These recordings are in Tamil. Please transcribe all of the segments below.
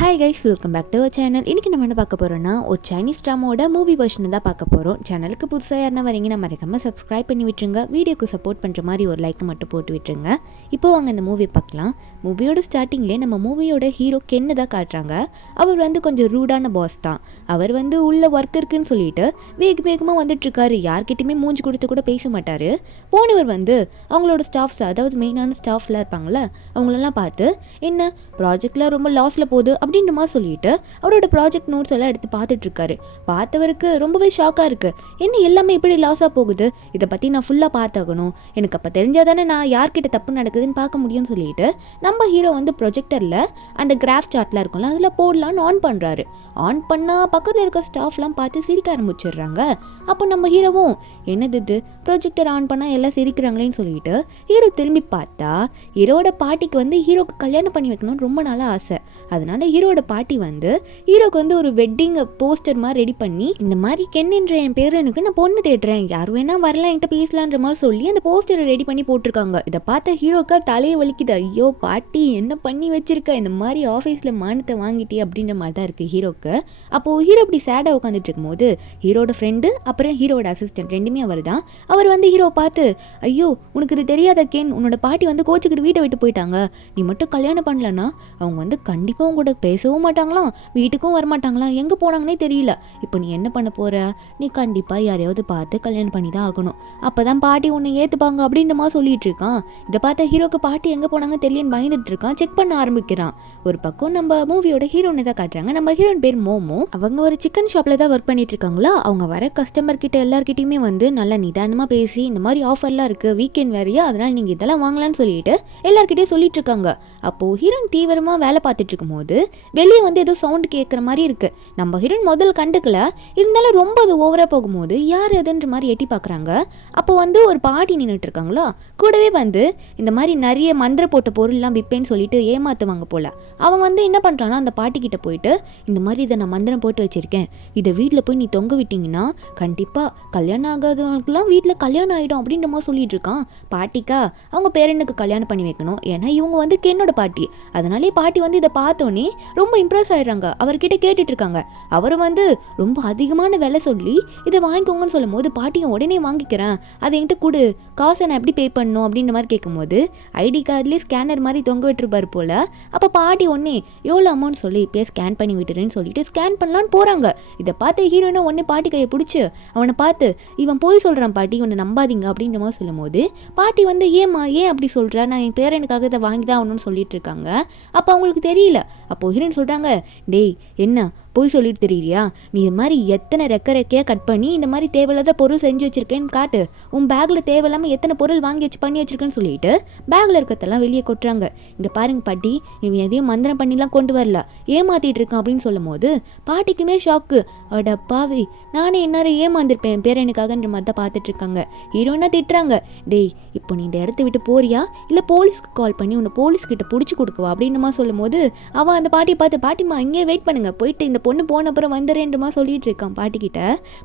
Hi guys, welcome back to our channel. இன்றைக்கி நம்ம என்ன பார்க்க போகிறோன்னா, ஒரு சைனீஸ் ட்ராமாவோட மூவி வெர்ஷன் தான் பார்க்க போகிறோம். சேனலுக்கு புதுசாக யாருன்னா வரீங்கன்னா மறக்காமல் சப்ஸ்கிரைப் பண்ணி விட்டுருங்க. வீடியோக்கு சப்போர்ட் பண்ணுற மாதிரி ஒரு லைக் மட்டும் போட்டு விட்டுருங்க. இப்போ வாங்க இந்த மூவி பார்க்கலாம். மூவியோட ஸ்டார்டிங்லேயே நம்ம மூவியோட ஹீரோ கென்னு தான் காட்டுறாங்க. அவர் வந்து கொஞ்சம் ரூடான பாஸ் தான். அவர் வந்து உள்ள ஒர்க் இருக்குன்னு சொல்லிட்டு வேகமாக வந்துட்டுருக்காரு. யார்கிட்டையுமே மூஞ்சி கொடுத்து கூட பேச மாட்டார். போனவர் வந்து அவங்களோட ஸ்டாஃப்ஸ், அதாவது மெயினான ஸ்டாஃப்லாம் இருப்பாங்களே, அவங்களெல்லாம் பார்த்து என்ன ப்ராஜெக்டில் ரொம்ப லாஸில் போகுது அப்படின்ற மாதிரி சொல்லிட்டு அவரோட ப்ராஜெக்ட் நோட்ஸ் எல்லாம் எடுத்து பார்த்துட்டு இருக்காரு. பார்த்தவருக்கு ரொம்பவே ஷாக்காக இருக்குது. என்ன எல்லாமே இப்படி லாஸாக போகுது, இதை பற்றி நான் ஃபுல்லாக பார்த்தாகணும், எனக்கு அப்போ தெரிஞ்சால் தானே நான் யார்கிட்ட தப்பு நடக்குதுன்னு பார்க்க முடியும்னு சொல்லிட்டு நம்ம ஹீரோ வந்து ப்ரொஜெக்டரில் அந்த கிராஃப் சார்ட்லாம் இருக்கும்ல, அதில் போடலான்னு ஆன் பண்ணுறாரு. ஆன் பண்ணால் பக்கத்தில் இருக்க ஸ்டாஃப்லாம் பார்த்து சிரிக்க ஆரம்பிச்சிடுறாங்க. அப்போ நம்ம ஹீரோவும் என்னது இது, ப்ரொஜெக்டர் ஆன் பண்ணால் எல்லாம் சிரிக்கிறாங்களேன்னு சொல்லிட்டு ஹீரோ திரும்பி பார்த்தா ஹீரோட பாட்டிக்கு வந்து ஹீரோக்கு கல்யாணம் பண்ணி வைக்கணும்னு ரொம்ப நாளாக ஆசை. அதனால ஹீரோட பாட்டி வந்து ஹீரோக்கு வந்து ஒரு வெட்டிங் போஸ்டர் மாதிரி ரெடி பண்ணி, இந்த மாதிரி கென்ன்ற என் பேரனுக்கு நான் பொண்ணு தேடுறேன், யார் வேணா வரலாம் என்கிட்ட பேசலான்ற மாதிரி சொல்லி அந்த போஸ்டரை ரெடி பண்ணி போட்டிருக்காங்க. இதை பார்த்த ஹீரோக்கா தலையை வலிக்குது. ஐயோ பாட்டி என்ன பண்ணி வச்சிருக்க, இந்த மாதிரி ஆஃபீஸில் மானத்தை வாங்கிட்டே அப்படின்ற மாதிரி தான் இருக்குது ஹீரோக்கு. அப்போது ஹீரோ இப்படி சேடாக உட்காந்துட்டு இருக்கும்போது ஹீரோட ஃப்ரெண்டு அப்புறம் ஹீரோட அசிஸ்டன்ட் ரெண்டுமே அவர் தான். அவர் வந்து ஹீரோவை பார்த்து, ஐயோ உனக்கு இது தெரியாத கென், உன்னோட பாட்டி வந்து கோச்சுக்கிட்டு வீட்டை விட்டு போயிட்டாங்க, நீ மட்டும் கல்யாணம் பண்ணலன்னா அவங்க வந்து கண்டிப்பாக உங்களோட பேசவும் மாட்டாங்களாம், வீட்டுக்கும் வரமாட்டாங்களாம், எங்கே போனாங்கன்னே தெரியல. இப்போ நீ என்ன பண்ண போகிற, நீ கண்டிப்பாக யாரையாவது பார்த்து கல்யாணம் பண்ணி தான் ஆகணும், அப்போ தான் பாட்டி உன்னை ஏற்றுப்பாங்க அப்படின்ற மாதிரி சொல்லிட்டு இருக்கான். இதை பார்த்த ஹீரோக்கு பாட்டி எங்கே போனாங்க தெரியலன்னு பயந்துட்டு இருக்கான். செக் பண்ண ஆரம்பிக்கிறான். ஒரு பக்கம் நம்ம மூவியோட ஹீரோனை தான் காட்டுறாங்க. நம்ம ஹீரோயின் பேர் மோமோ. அவங்க ஒரு சிக்கன் ஷாப்பில் தான் ஒர்க் பண்ணிட்டு இருக்காங்களா. அவங்க வர கஸ்டமர் கிட்ட எல்லார்கிட்டையுமே வந்து நல்லா நிதானமாக பேசி, இந்த மாதிரி ஆஃபர்லாம் இருக்குது, வீக்கெண்ட் வேறையா, அதனால் நீங்கள் இதெல்லாம் வாங்கலான்னு சொல்லிட்டு எல்லார்கிட்டையும் சொல்லிட்டு இருக்காங்க. அப்போது ஹீரோயின் தீவிரமாக வேலை பார்த்துட்டு இருக்கும்போது வெளியே வந்து ஏதோ சவுண்ட் கேட்குற மாதிரி இருக்குது. நம்ம ஹீரோயின் முதல் கண்டுக்கல, இருந்தாலும் ரொம்ப அது ஓவராக போகும்போது யார் அதுன்ற மாதிரி எட்டி பார்க்குறாங்க. அப்போ வந்து ஒரு பாட்டி நின்றுட்டு இருக்காங்களா, கூடவே வந்து இந்த மாதிரி நிறைய மந்திர போட்ட பொருள்லாம் விற்பேன்னு சொல்லிட்டு ஏமாற்றுவாங்க போல. அவன் வந்து என்ன பண்ணுறான்னா அந்த பாட்டிக்கிட்ட போயிட்டு, இந்த மாதிரி இதை நான் மந்திரம் போட்டு வச்சுருக்கேன், இதை வீட்டில் போய் நீ தொங்க விட்டிங்கன்னா கண்டிப்பாக கல்யாணம் ஆகாதவங்களுக்குலாம் வீட்டில் கல்யாணம் ஆகிடும் அப்படின்ற மாதிரி சொல்லிட்டு இருக்கான். பாட்டிக்கா அவங்க பேரனுக்கு கல்யாணம் பண்ணி வைக்கணும், ஏன்னா இவங்க வந்து கென்னோட பாட்டி. அதனாலே பாட்டி வந்து இதை பார்த்தோன்னே ரொம்ப இம்ப்ரெஸ் ஆகிடுறாங்க. அவர்கிட்ட கேட்டுட்டு இருக்காங்க. அவர் வந்து ரொம்ப அதிகமான விலை சொல்லி இதை வாங்கிக்கோங்கன்னு சொல்லும் போது பாட்டியும் உடனே வாங்கிக்கிறேன், அதை என்கிட்ட கொடு, காசை நான் எப்படி பே பண்ணணும் அப்படின்ற மாதிரி கேட்கும்போது ஐடி கார்ட்லேயே ஸ்கேனர் மாதிரி தொங்க விட்டுருப்பார் போல். அப்போ பாட்டி ஒன்னே எவ்வளோ அமௌண்ட் சொல்லி இப்போயே ஸ்கேன் பண்ணி விட்டுறேன்னு சொல்லிட்டு ஸ்கேன் பண்ணலான்னு போகிறாங்க. இதை பார்த்து ஹீரோயினை ஒன்னே பாட்டி கையை பிடிச்சி அவனை பார்த்து, இவன் போய் சொல்கிறான் பாட்டி, இவனை நம்பாதீங்க அப்படின்ற மாதிரி சொல்லும் போது பாட்டி வந்து ஏன் அப்படி சொல்கிற, நான் என் பேரனுக்காக இதை வாங்கி தான் ஆகணும்னு சொல்லிட்டு இருக்காங்க. அப்போ அவங்களுக்கு தெரியல. அப்போ ஹீரோயின் சொல்கிறாங்க, டேய் என்ன போய் சொல்லிட்டு தெரியலையா, நீ இது மாதிரி எத்தனை ரெக்கையாக கட் பண்ணி இந்த மாதிரி தேவையில்லாத பொருள் செஞ்சு வச்சிருக்கேன்னு காட்டு, உன் பேக்கில் தேவையில்லாமல் எத்தனை பொருள் வாங்கி வச்சு பண்ணி வச்சிருக்கேன்னு சொல்லிட்டு பேக்கில் இருக்கிறதெல்லாம் வெளியே கொட்டுறாங்க. இங்கே பாருங்க பாட்டி, இவன் எதையும் மந்திரம் பண்ணிலாம் கொண்டு வரல, ஏமாத்திட்டு இருக்கான் அப்படின்னு சொல்லும் போது பாட்டிக்குமே ஷாக்கு. அட பாவி, நானே என்னாரும் ஏமாந்திருப்பேன் பேரனுக்காகன்ற மாதிரி தான் பார்த்துட்டு இருக்காங்க. ஹீரோயினா திட்டுறாங்க, டேய் இப்போ நீ இந்த இடத்த விட்டு போறியா இல்லை போலீஸ்க்கு கால் பண்ணி உன்னை போலீஸ்கிட்ட பிடிச்சி கொடுக்குவா அப்படின்ற மாதிரி சொல்லும் போது அவன் அந்த பாட்டியை பார்த்து, பாட்டிமா இங்கே வெயிட் பண்ணுங்க, போயிட்டு இந்த பொண்ணு போன அப்புறம் வந்துடுறேன்றமா சொல்லிட்டு இருக்கான் பாட்டிக்கிட்ட.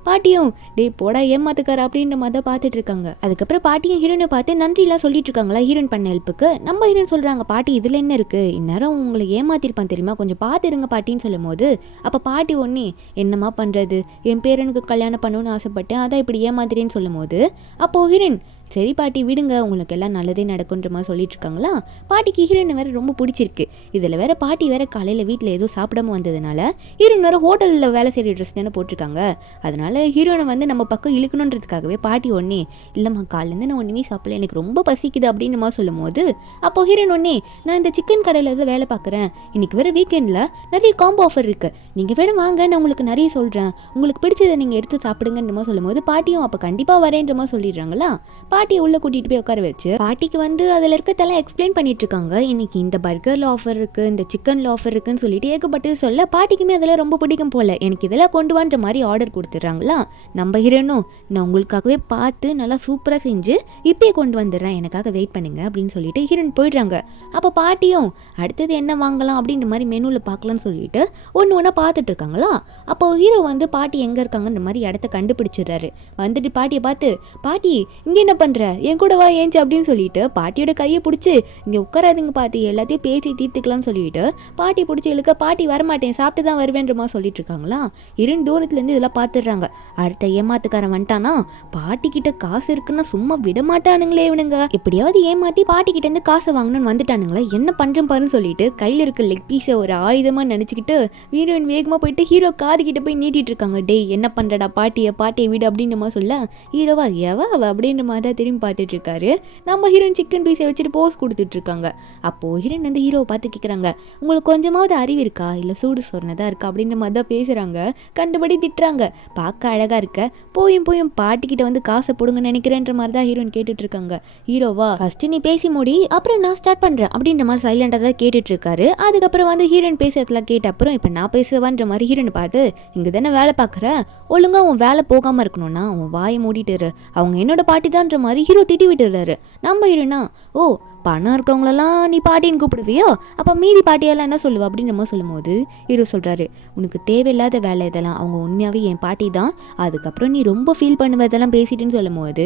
பாட்டியும் டே போடா ஏமாத்துக்கார அப்படின்ற மாதிரி தான் பார்த்துட்டு இருக்காங்க. அதுக்கப்புறம் பாட்டியும் ஹீரோனை பார்த்து நன்றிலாம் சொல்லிட்டு இருக்காங்களா ஹீரோயின் பண்ண ஹெல்ப்புக்கு. நம்ம ஹீரோயின் சொல்கிறாங்க, பாட்டி இதில் என்ன இருக்குது, இந்நேரம் உங்களை ஏமாத்திருப்பான் தெரியுமா, கொஞ்சம் பார்த்துருங்க பாட்டின்னு சொல்லும் போது அப்போ பாட்டி ஒன்னே என்னம்மா பண்ணுறது, என் பேரனுக்கு கல்யாணம் பண்ணணும்னு ஆசைப்பட்டேன், அதான் இப்படி ஏமாத்துறேன்னு சொல்லும் போது அப்போது ஹீரோயின் சரி பாட்டி விடுங்க, உங்களுக்கு எல்லாம் நல்லதே நடக்குன்ற மாதிரி சொல்லிட்டு இருக்காங்களா. பாட்டிக்கு ஹீரோயினை வேற ரொம்ப பிடிச்சிருக்கு. இதில் வேற பாட்டி வேற காலையில் வீட்டில் ஏதோ சாப்பிடாம வந்ததுனால ஹீரோயின் வேற ஹோட்டலில் வேலை செய்கிற ட்ரெஸ் தானே போட்டிருக்காங்க. அதனால ஹீரோயினை வந்து நம்ம பக்கம் இழுக்கணுன்றதுக்காகவே பாட்டி ஒன்னே இல்லைம்மா காலையிலேருந்து நான் ஒன்றுமே சாப்பிடல, எனக்கு ரொம்ப பசிக்குது அப்படின்னு மாதிரி சொல்லும் போது அப்போ ஹீரோயின் ஒன்னே நான் இந்த சிக்கன் கடையில் தான் வேலை பார்க்குறேன், இன்னைக்கு வேற வீக்கெண்டில் நிறைய காம்போ ஆஃபர் இருக்குது, நீங்கள் வேணும் வாங்க, நான் உங்களுக்கு நிறைய சொல்கிறேன், உங்களுக்கு பிடிச்சதை நீங்கள் எடுத்து சாப்பிடுங்கன்ற மாதிரி சொல்லும் போது பாட்டியும் அப்போ கண்டிப்பாக வரேன்ற மாதிரி சொல்லிடுறாங்களா. பாட்டியை உள்ளே கூட்டிகிட்டு போய் உட்கார வச்சு பாட்டிக்கு வந்து அதில் இருக்கிறதெல்லாம் எக்ஸ்பிளைன் பண்ணிட்டு இருக்காங்க. இன்னைக்கு இந்த பர்கரில் ஆஃபர் இருக்குது, இந்த சிக்கனில் ஆஃபர் இருக்குன்னு சொல்லிட்டு ஏகப்பட்டது சொல்ல பாட்டிக்குமே அதெல்லாம் ரொம்ப பிடிக்கும் போல். எனக்கு இதெல்லாம் கொண்டு வான்ற மாதிரி ஆர்டர் கொடுத்துட்றாங்களா. நம்ம ஹீரோனும் நான் உங்களுக்காகவே பார்த்து நல்லா சூப்பராக செஞ்சு இப்பயே கொண்டு வந்துடுறேன், எனக்காக வெயிட் பண்ணுங்க அப்படின்னு சொல்லிட்டு ஹீரோயின் போயிடுறாங்க. அப்போ பாட்டியும் அடுத்தது என்ன வாங்கலாம் அப்படின்ற மாதிரி மெனுவில் பார்க்கலான்னு சொல்லிட்டு ஒன்று ஒன்றா பார்த்துட்டு இருக்காங்களா. அப்போ ஹீரோ வந்து பாட்டி எங்கே இருக்காங்கன்ற மாதிரி இடத்த கண்டுபிடிச்சிடுறாரு. வந்துட்டு பாட்டியை பார்த்து, பாட்டி இங்கே என்ன பண்ற, என் கூட வா ஏஞ்சி அப்படின்னு சொல்லிட்டு பாட்டியோட கையை பிடிச்சி இங்க உட்காராதுங்க பாட்டி, எல்லாத்தையும் பேசி தீர்த்துக்கலாம்னு சொல்லிட்டு பாட்டி பிடிச்சி இழுக்க பாட்டி வரமாட்டேன் சாப்பிட்டு தான் வருவேன்றமா சொல்லிட்டு இருக்காங்களா. இரண்டு தூரத்துல இருந்து இதெல்லாம் பாத்துடுறாங்க. அடுத்த ஏமாத்துக்காரன் வந்துட்டானா, பாட்டி கிட்ட காசு இருக்குன்னா சும்மா விட மாட்டானுங்களே இவனுங்க. எப்படியாவது ஏமாத்தி பாட்டி கிட்ட இருந்து காசை வாங்கணும்னு வந்துட்டானுங்களா. என்ன பண்றேன் பாருன்னு சொல்லிட்டு கையில இருக்க லெக் பீஸை ஒரு ஆயுதமா நினைச்சுக்கிட்டு ஹீரோயின் வேகமா போயிட்டு ஹீரோ காது கிட்ட போய் நீட்டிட்டு இருக்காங்க. டேய் என்ன பண்றடா பாட்டியை வீடு அப்படின்ற மாதிரி சொல்ல ஹீரோவா எவ அவ அப்படின்ற மாதிரி தான் திரும்பி பார்த்துட்டு இருக்காரு. நம்ம ஹீரோயின் சிக்கன் பீஸை வச்சுட்டு போஸ் கொடுத்துட்டு இருக்காங்க. அப்போ ஹீரோயின் வந்து ஹீரோவை பார்த்து கேட்குறாங்க, உங்களுக்கு கொஞ்சமாவது அறிவு இருக்கா இல்லை சூடு சொன்னதா இருக்கா அப்படின்ற மாதிரி தான் பேசுறாங்க. கண்டுபடி திட்டுறாங்க. பார்க்க அழகா இருக்க, போயும் பாட்டிக்கிட்ட வந்து காசை போடுங்கன்னு நினைக்கிறேன்ற மாதிரி தான் ஹீரோயின் கேட்டுட்டு இருக்காங்க. ஹீரோவா ஃபர்ஸ்ட் நீ பேசி முடி, அப்புறம் நான் ஸ்டார்ட் பண்றேன் அப்படின்ற மாதிரி சைலண்டா தான் கேட்டுட்டு இருக்காரு. அதுக்கப்புறம் வந்து ஹீரோயின் பேசுறதுலாம் கேட்ட அப்புறம் இப்போ நான் பேசுவேன்ற மாதிரி ஹீரோயின் பார்த்து, இங்க தானே வேலை பார்க்குற, ஒழுங்கா உன் வேலை போகாம இருக்கணும்னா உன் வாயை மூடிட்டு அவங்க என்னோட பாட்டி தான்ற மாதிரி ஹீரோ திட்டி விட்டுறாரு. நம்ம ஹீரோனா, ஓ பணம் இருக்கவங்களெல்லாம் நீ பாட்டின்னு கூப்பிடுவியோ, அப்போ மீதி பாட்டியெல்லாம் என்ன சொல்லுவா அப்படின்னு நம்ம சொல்லும் போது ஹீரோ சொல்கிறாரு, உனக்கு தேவையில்லாத வேலை இதெல்லாம், அவங்க உண்மையாகவே என் பாட்டி தான், அதுக்கப்புறம் நீ ரொம்ப ஃபீல் பண்ணுவதெல்லாம் பேசிட்டுன்னு சொல்லும் போது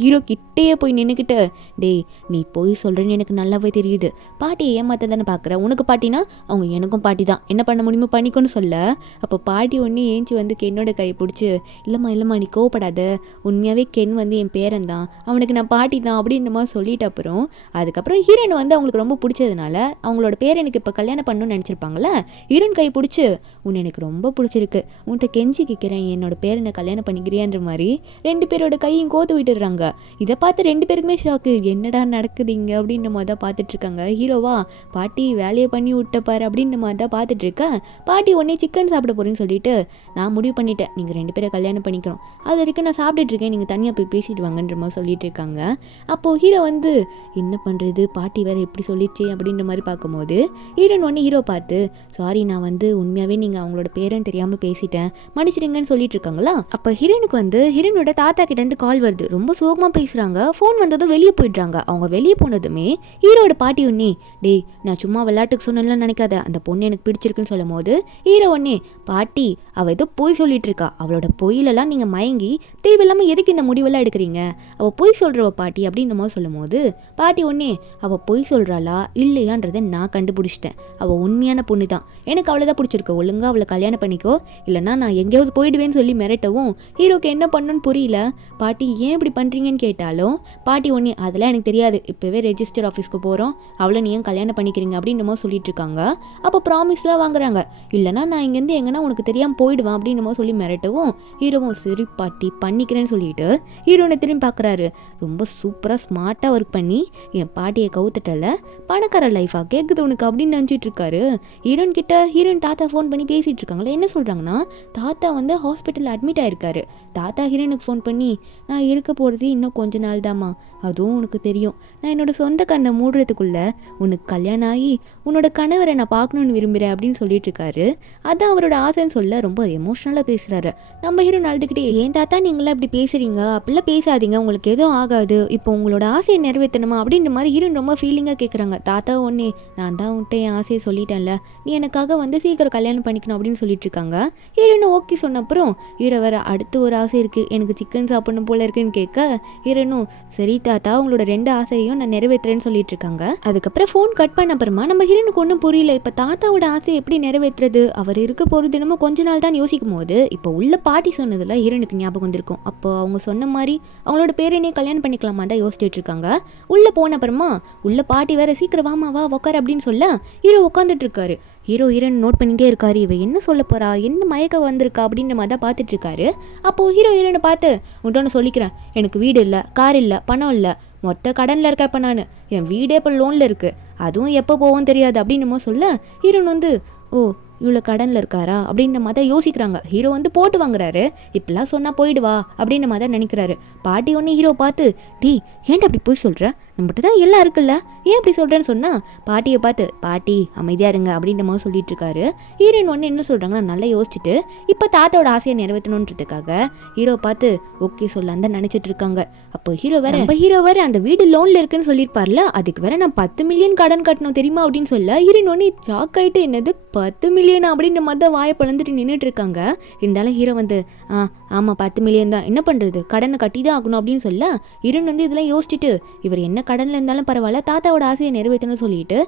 ஹீரோ கிட்டேயே போய் நின்றுக்கிட்டு, டேய் நீ போய் சொல்கிறேன்னு எனக்கு நல்லாவே தெரியுது, பாட்டியை ஏமாத்த தானே பார்க்குற, உனக்கு பாட்டினா அவங்க எனக்கும் பாட்டி தான், என்ன பண்ண முடியுமோ பண்ணிக்கோன்னு சொல்ல. அப்போ பாட்டி ஒன்று ஏஞ்சி வந்து கென்னோட கையை பிடிச்சி, இல்லைம்மா நீ கோவப்படாத, உண்மையாகவே கென் வந்து என் பேரன் தான், அவனுக்கு நான் பாட்டி தான் அப்படின்ற மாதிரி சொல்லிட்ட அப்புறம் அதுக்கப்புறம் ஹீரோயின் வந்து அவங்களுக்கு ரொம்ப பிடிச்சதுனால அவங்களோட பேர் எனக்கு இப்போ கல்யாணம் பண்ணணும்னு நினச்சிருப்பாங்களே. ஹீரோயின் கை பிடிச்சி, உன்னை எனக்கு ரொம்ப பிடிச்சிருக்கு, உன்கிட்ட கெஞ்சி கேட்குறேன், என்னோட பேரனை கல்யாணம் பண்ணிக்கிறியான்ற மாதிரி ரெண்டு பேரோட கையும் கோத்து விட்டுடுறாங்க. இதை பார்த்து ரெண்டு பேருக்குமே ஷாக்கு, என்னடா நடக்குதுங்க அப்படின்ற மாதிரி தான் பார்த்துட்டு இருக்காங்க. ஹீரோவா பாட்டி வேலையை பண்ணி விட்டப்பாரு அப்படின்ற மாதிரி தான் பார்த்துட்டு இருக்க. பாட்டி உடனே சிக்கன் சாப்பிட போறேன்னு சொல்லிட்டு, நான் முடிவு பண்ணிட்டேன், நீங்கள் ரெண்டு பேரை கல்யாணம் பண்ணிக்கணும், அது வரைக்கும் நான் சாப்பிட்டுட்டு இருக்கேன், நீங்கள் தனியாக போய் பேசிட்டு வாங்கன்ற மாதிரி சொல்லிட்டு இருக்காங்க. அப்போது ஹீரோ வந்து என்ன பண்ணுறது, பாட்டி வேறு எப்படி சொல்லிச்சு அப்படின்ற மாதிரி பார்க்கும்போது ஹீரோன் ஒன்று ஹீரோ பார்த்து, சாரி நான் வந்து உண்மையாகவே நீங்கள் அவங்களோட பேரன் தெரியாமல் பேசிட்டேன், மன்னிச்சிடுங்கன்னு சொல்லிட்டு இருக்காங்களா. அப்போ ஹீரோனுக்கு வந்து ஹீரோனோட தாத்தா கிட்டேருந்து கால் வருது. ரொம்ப சோகமாக பேசுகிறாங்க. ஃபோன் வந்ததும் வெளியே போயிடுறாங்க. அவங்க வெளியே போனதுமே ஹீரோட பாட்டி ஒன்னே, டேய் நான் சும்மா விளையாட்டுக்கு சொன்னேன்லாம் நினைக்காத, அந்த பொண்ணு எனக்கு பிடிச்சிருக்குன்னு சொல்லும் போது ஹீரோ ஒன்னே, பாட்டி அவள் ஏதோ பொய் சொல்லிட்டு இருக்கா, அவளோட பொயிலெல்லாம் நீங்கள் மயங்கி தேவையில்லாமல் எதுக்கு இந்த முடிவெல்லாம் எடுக்கிறீங்க, அவள் பொய் சொல்கிறவ பாட்டி அப்படின்ற மாதிரி சொல்லும் போது பாட்டி ஒன்னே, அவள் பொய் சொல்கிறாளா இல்லையான்றதை நான் கண்டுபிடிச்சிட்டேன், அவள் உண்மையான பொண்ணு தான், எனக்கு அவளை தான் பிடிச்சிருக்கு, ஒழுங்காக அவளை கல்யாணம் பண்ணிக்கோ, இல்லைனா நான் எங்கேயாவது போயிடுவேன்னு சொல்லி மிரட்டவும் ஹீரோக்கு என்ன பண்ணணும்னு புரியல. பாட்டி ஏன் இப்படி பண்ணுறீங்கன்னு கேட்டாலும் பாட்டி ஒன்னே, அதெல்லாம் எனக்கு தெரியாது, இப்போவே ரெஜிஸ்டர் ஆஃபீஸ்க்கு போகிறோம், அவளை நீ ஏன் கல்யாணம் பண்ணிக்கிறீங்க அப்படின்ற மாதிரி சொல்லிட்டு இருக்காங்க. அப்போ ப்ராமிஸ்லாம் வாங்குறாங்க, இல்லைனா நான் இங்கேருந்து எங்கன்னா உனக்கு தெரியாமல் போயிடுவேன் அப்படின்ற மாதிரி சொல்லி மிரட்டவும் ஹீரோவும் சரி பாட்டி பண்ணிக்கிறேன்னு சொல்லிட்டு ஹீரோனை திரும்பி பார்க்குறாரு. ரொம்ப சூப்பராக ஸ்மார்ட்டாக ஒர்க் பண்ணி என் பாட்டியை கவுத்துட்டல, பணக்கார லைஃபா கேட்குது உனக்கு அப்படின்னு நினச்சிட்டு இருக்காரு. ஹீரோயின் கிட்ட ஹீரோயின் தாத்தா ஃபோன் பண்ணி பேசிகிட்டு இருக்காங்களே. என்ன சொல்கிறாங்கன்னா, தாத்தா வந்து ஹாஸ்பிட்டலில் அட்மிட் ஆகிருக்காரு. தாத்தா ஹீரோயினுக்கு ஃபோன் பண்ணி, நான் இருக்க போகிறது இன்னும் கொஞ்ச நாள் தாம்மா, அதுவும் உனக்கு தெரியும், நான் என்னோட சொந்த கண்ணை மூடுறதுக்குள்ளே உனக்கு கல்யாணம் ஆகி உன்னோட கணவரை நான் பார்க்கணுன்னு விரும்புகிறேன் அப்படின்னு சொல்லிட்டு இருக்காரு. அதான் அவரோட ஆசைன்னு சொல்ல ரொம்ப எமோஷ்னலாக பேசுகிறாரு. நம்ம ஹீரோயின் அழுதுகிட்டே, ஏன் தாத்தா நீங்களே அப்படி பேசுகிறீங்க, அப்படிலாம் பேசாதீங்க, உங்களுக்கு எதுவும் ஆகாது, இப்போ உங்களோட ஆசையை நிறைவேற்றணுமா அப்படின்ற மாதிரி ஹீரோயின் ரொம்ப ஃபீலிங்காக கேட்குறாங்க. தாத்தா ஒன்னே, நான் தான் உன்ட்ட என் ஆசையை சொல்லிட்டேன்ல, நீ எனக்காக வந்து சீக்கிரம் கல்யாணம் பண்ணிக்கணும் அப்படின்னு சொல்லிட்டு இருக்காங்க. ஹீரோயின் ஓகே சொன்ன அப்புறம் ஹீரோ வேற அடுத்து ஒரு ஆசை இருக்குது, எனக்கு சிக்கன் சாப்பிடணும் போல இருக்குன்னு கேட்க ஹீரோனும் சரி தாத்தா உங்களோட ரெண்டு ஆசையையும் நான் நிறைவேற்றுறேன்னு சொல்லிட்டு இருக்காங்க. அதுக்கப்புறம் ஃபோன் கட் பண்ண அப்புறமா நம்ம ஹீரோனுக்கு ஒன்றும் புரியல, இப்போ தாத்தாவோட ஆசையை எப்படி நிறைவேற்றுறது, அவர் இருக்க போகிறது தினமும் கொஞ்ச நாள் தான் யோசிக்கும் போது இப்போ உள்ள பாட்டி சொன்னதில் ஹீரோனுக்கு ஞாபகம் வந்திருக்கும். அப்போ அவங்க சொன்ன மாதிரி அவங்களோட பேரனையே கல்யாணம் பண்ணிக்கலாமா தான் யோசிச்சுட்டு இருக்காங்க. உள்ள போன அப்புறமா உள்ள பாட்டி வேற சீக்கிரம் வாமா வா உட்காரு அப்படின்னு சொல்ல ஹீரோ உட்காந்துட்டு இருக்காரு. ஹீரோயின் நோட் பண்ணிட்டே இருக்காரு, இவ என்ன சொல்ல போறா, என்ன மயக்க வந்திருக்கா அப்படின்ற மாதிரி தான் பார்த்துட்டு இருக்காரு. அப்போ ஹீரோயினை பார்த்து, உன்ட்டோன்னு சொல்லிக்கிறேன், எனக்கு வீடு இல்லை, கார் இல்லை, பணம் இல்லை, மொத்த கடனில் இருக்கா, இப்போ நான் என் வீடே இப்போ லோனில் இருக்குது, அதுவும் எப்போ போவோம் தெரியாது அப்படின்னு சொல்ல ஹீரோயின் வந்து, ஓ இவ்வளோ கடனில் இருக்காரா அப்படின்ற மாதிரி தான் யோசிக்கிறாங்க. ஹீரோ வந்து போட்டு வாங்குறாரு, இப்பெல்லாம் சொன்னால் போயிடுவா அப்படின்ற மாதிரி தான் நினைக்கிறாரு. பாட்டி ஒன்று ஹீரோ பார்த்து, டேய் ஏன்டா அப்படி போய் சொல்கிற, நம்மகிட்ட தான் எல்லாம் இருக்குல்ல, ஏன் அப்படி சொல்கிறேன்னு சொன்னால் பாட்டியை பார்த்து, பாட்டி அமைதியாக இருங்க அப்படின்ற மாதிரி சொல்லிட்டு இருக்காரு. ஹீரோயின் ஒன்று என்ன சொல்கிறாங்கன்னா, நல்லா யோசிச்சுட்டு இப்போ தாத்தாவோட ஆசையை நிறைவேற்றணுன்றதுக்காக ஹீரோ பார்த்து ஓகே சொல்லலாம் தான் நினச்சிட்டு இருக்காங்க. அப்போ ஹீரோ வேற அந்த வீடு லோனில் இருக்குன்னு சொல்லியிருப்பார்ல, அதுக்கு வேற நான் 10 மில்லியன் கடன் கட்டணும் தெரியுமா அப்படின்னு சொல்ல ஹீரோயின் ஒன்று ஷாக் ஆகிட்டு, என்னது 10 மில்லியன் மில்லியன் அப்படின்ற மாதிரி தான் வாயை பிளந்துட்டு நின்றுட்டு இருக்காங்க. இருந்தாலும் ஹீரோ வந்து ஆமாம் 10 மில்லியன் தான், என்ன பண்ணுறது, கடனை கட்டி தான் ஆகணும் அப்படின்னு சொல்ல ஹீரோயின் வந்து இதெல்லாம் யோசிச்சுட்டு இவர் என்ன கடனில் இருந்தாலும் பரவாயில்ல, தாத்தாவோட ஆசையை நிறைவேற்றணும்னு சொல்லிட்டு